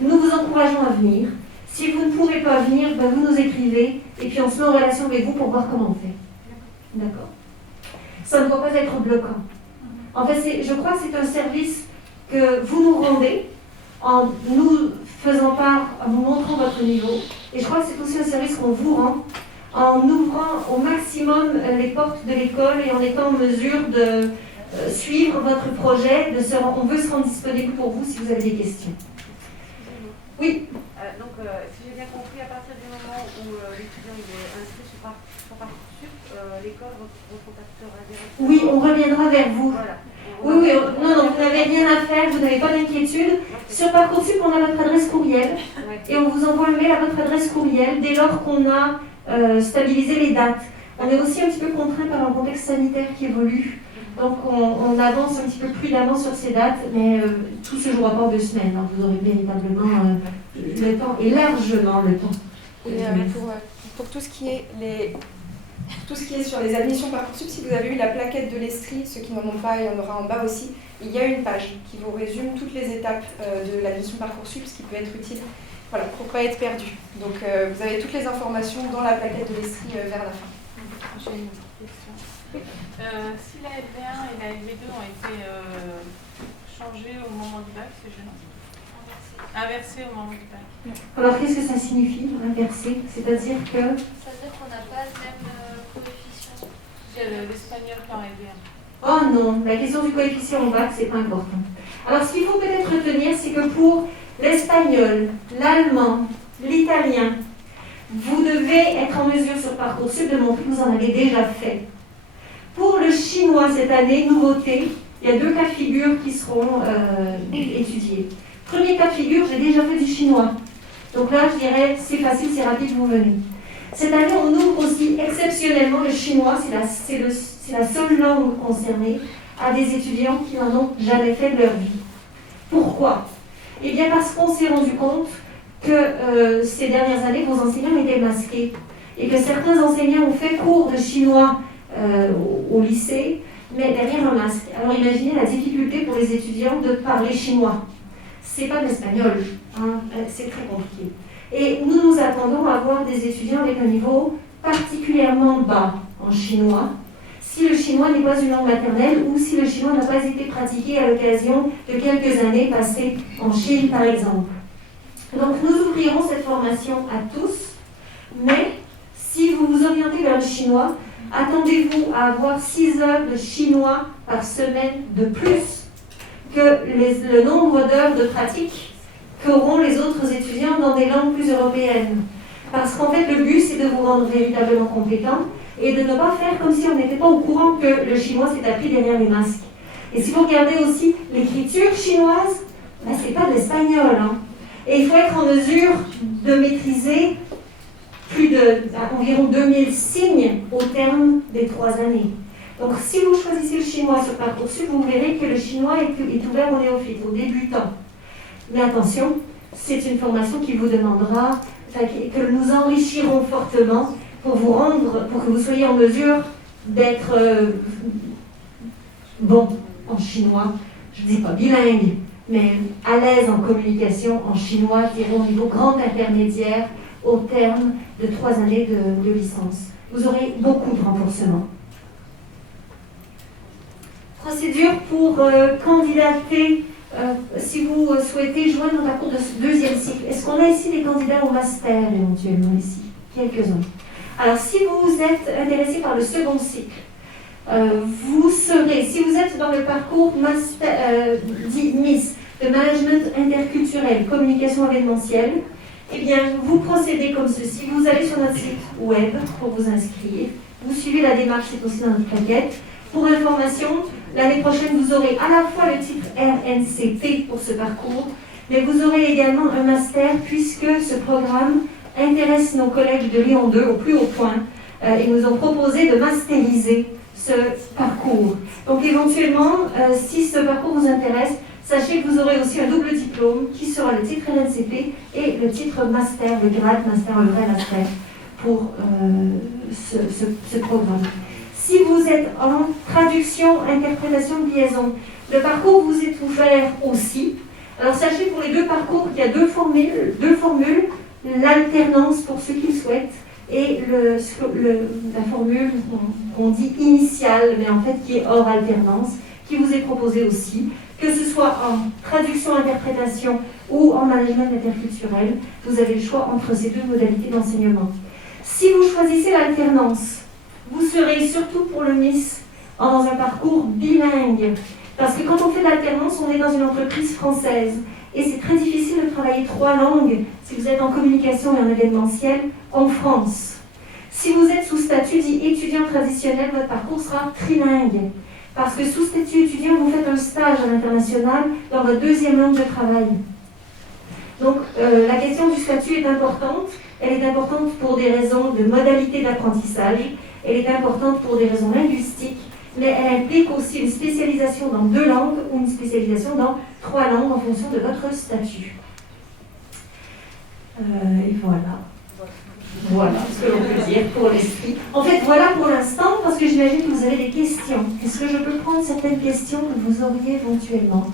Nous vous encourageons à venir. Si vous ne pouvez pas venir, ben vous nous écrivez, et puis on se met en relation avec vous pour voir comment on fait. D'accord? Ça ne doit pas être bloquant. En fait, je crois que c'est un service que vous nous rendez en nous faisant part, en vous montrant votre niveau. Et je crois que c'est aussi un service qu'on vous rend en ouvrant au maximum les portes de l'école et en étant en mesure de suivre votre projet. On veut se rendre disponible pour vous si vous avez des questions. Oui. Si j'ai bien compris, à partir du moment où l'étudiant est inscrit sur Parcoursup, l'école recontactera directement. Oui, on reviendra vers vous. Voilà. Oui, non, vous n'avez rien à faire, vous n'avez pas d'inquiétude. Sur Parcoursup, on a votre adresse courriel et on vous envoie un mail à votre adresse courriel dès lors qu'on a stabilisé les dates. On est aussi un petit peu contraint par un contexte sanitaire qui évolue. Donc on avance un petit peu prudemment sur ces dates, mais tout se jouera pas en 2 semaines. Donc vous aurez véritablement le temps, et largement le temps. Et pour tout ce qui est sur les admissions Parcoursup, si vous avez eu la plaquette de l'Estrie, ceux qui n'en ont pas, il y en aura en bas aussi, il y a une page qui vous résume toutes les étapes de l'admission Parcoursup, ce qui peut être utile pour ne pas être perdu. Donc vous avez toutes les informations dans la plaquette de l'Estrie vers la fin. J'ai une question. Si la LV1 et la LV2 ont été changées au moment du bac, c'est gênant? Inversées au moment du bac. Alors qu'est-ce que ça signifie, inverser? C'est-à-dire que... Ça veut dire qu'on n'a pas le même coefficient. C'est l'espagnol par LV1. Oh non, la question du coefficient au bac, c'est pas important. Alors ce qu'il faut peut-être retenir, c'est que pour l'espagnol, l'allemand, l'italien, vous devez être en mesure sur Parcoursup de montrer que vous en avez déjà fait. Pour le chinois cette année, nouveauté, il y a 2 cas de figure qui seront étudiés. Premier cas de figure, j'ai déjà fait du chinois. Donc là, je dirais, c'est facile, c'est rapide, vous venez. Cette année, on ouvre aussi exceptionnellement le chinois, c'est la seule langue concernée, à des étudiants qui n'en ont jamais fait de leur vie. Pourquoi? Eh bien parce qu'on s'est rendu compte que ces dernières années, vos enseignants étaient masqués et que certains enseignants ont fait cours de chinois au lycée, mais derrière un masque. Alors imaginez la difficulté pour les étudiants de parler chinois. C'est pas de l'espagnol, hein, c'est très compliqué. Et nous attendons à avoir des étudiants avec un niveau particulièrement bas en chinois, si le chinois n'est pas une langue maternelle ou si le chinois n'a pas été pratiqué à l'occasion de quelques années passées en Chine, par exemple. Donc nous ouvrirons cette formation à tous, mais si vous vous orientez vers le chinois, attendez-vous à avoir 6 heures de chinois par semaine de plus que le nombre d'heures de pratique qu'auront les autres étudiants dans des langues plus européennes. Parce qu'en fait, le but, c'est de vous rendre véritablement compétents, et de ne pas faire comme si on n'était pas au courant que le chinois s'est appris derrière les masques. Et si vous regardez aussi l'écriture chinoise, ben, c'est pas de l'espagnol. Hein. Et il faut être en mesure de maîtriser environ 2000 signes au terme des 3 années. Donc si vous choisissez le chinois sur Parcoursup, vous verrez que le chinois est ouvert aux néophytes, aux débutants. Mais attention, c'est une formation qui vous demandera, que nous enrichirons fortement pour que vous soyez en mesure d'être bon en chinois. Je ne dis pas bilingue, mais à l'aise en communication en chinois, qui iront au niveau grand intermédiaire au terme de 3 années de licence. Vous aurez beaucoup de renforcement. Procédure pour candidater, si vous souhaitez joindre un parcours de deuxième cycle. Est-ce qu'on a ici des candidats au master éventuellement ici? Quelques-uns. Alors si vous êtes intéressé par le second cycle, vous serez, si vous êtes dans le parcours dit MIS, de management interculturel, communication événementielle, eh bien, vous procédez comme ceci. Vous allez sur notre site web pour vous inscrire. Vous suivez la démarche, c'est aussi dans notre plaquette. Pour information, l'année prochaine, vous aurez à la fois le titre RNCP pour ce parcours, mais vous aurez également un master puisque ce programme intéresse nos collègues de Lyon 2 au plus haut point. Ils nous ont proposé de masteriser ce parcours. Donc éventuellement, si ce parcours vous intéresse, sachez que vous aurez aussi un double diplôme qui sera le titre RNCP et le titre master, le grade master, le vrai master pour ce programme. Si vous êtes en traduction, interprétation, liaison, le parcours vous est ouvert aussi. Alors sachez pour les deux parcours qu'il y a deux formules, l'alternance pour ceux qui le souhaitent et la formule qu'on dit initiale, mais en fait qui est hors alternance, qui vous est proposée aussi. Que ce soit en traduction, interprétation ou en management interculturel, vous avez le choix entre ces deux modalités d'enseignement. Si vous choisissez l'alternance, vous serez surtout pour le MIS dans un parcours bilingue. Parce que quand on fait de l'alternance, on est dans une entreprise française. Et c'est très difficile de travailler 3 langues si vous êtes en communication et en événementiel en France. Si vous êtes sous statut dit étudiant traditionnel, votre parcours sera trilingue. Parce que sous statut étudiant, vous faites un stage à l'international dans votre deuxième langue de travail. Donc la question du statut est importante. Elle est importante pour des raisons de modalité d'apprentissage. Elle est importante pour des raisons linguistiques. Mais elle implique aussi une spécialisation dans 2 langues ou une spécialisation dans 3 langues en fonction de votre statut. Et voilà. Voilà ce que l'on peut dire pour l'esprit. En fait, voilà pour l'instant, parce que j'imagine que vous avez des questions. Est-ce que je peux prendre certaines questions que vous auriez éventuellement ?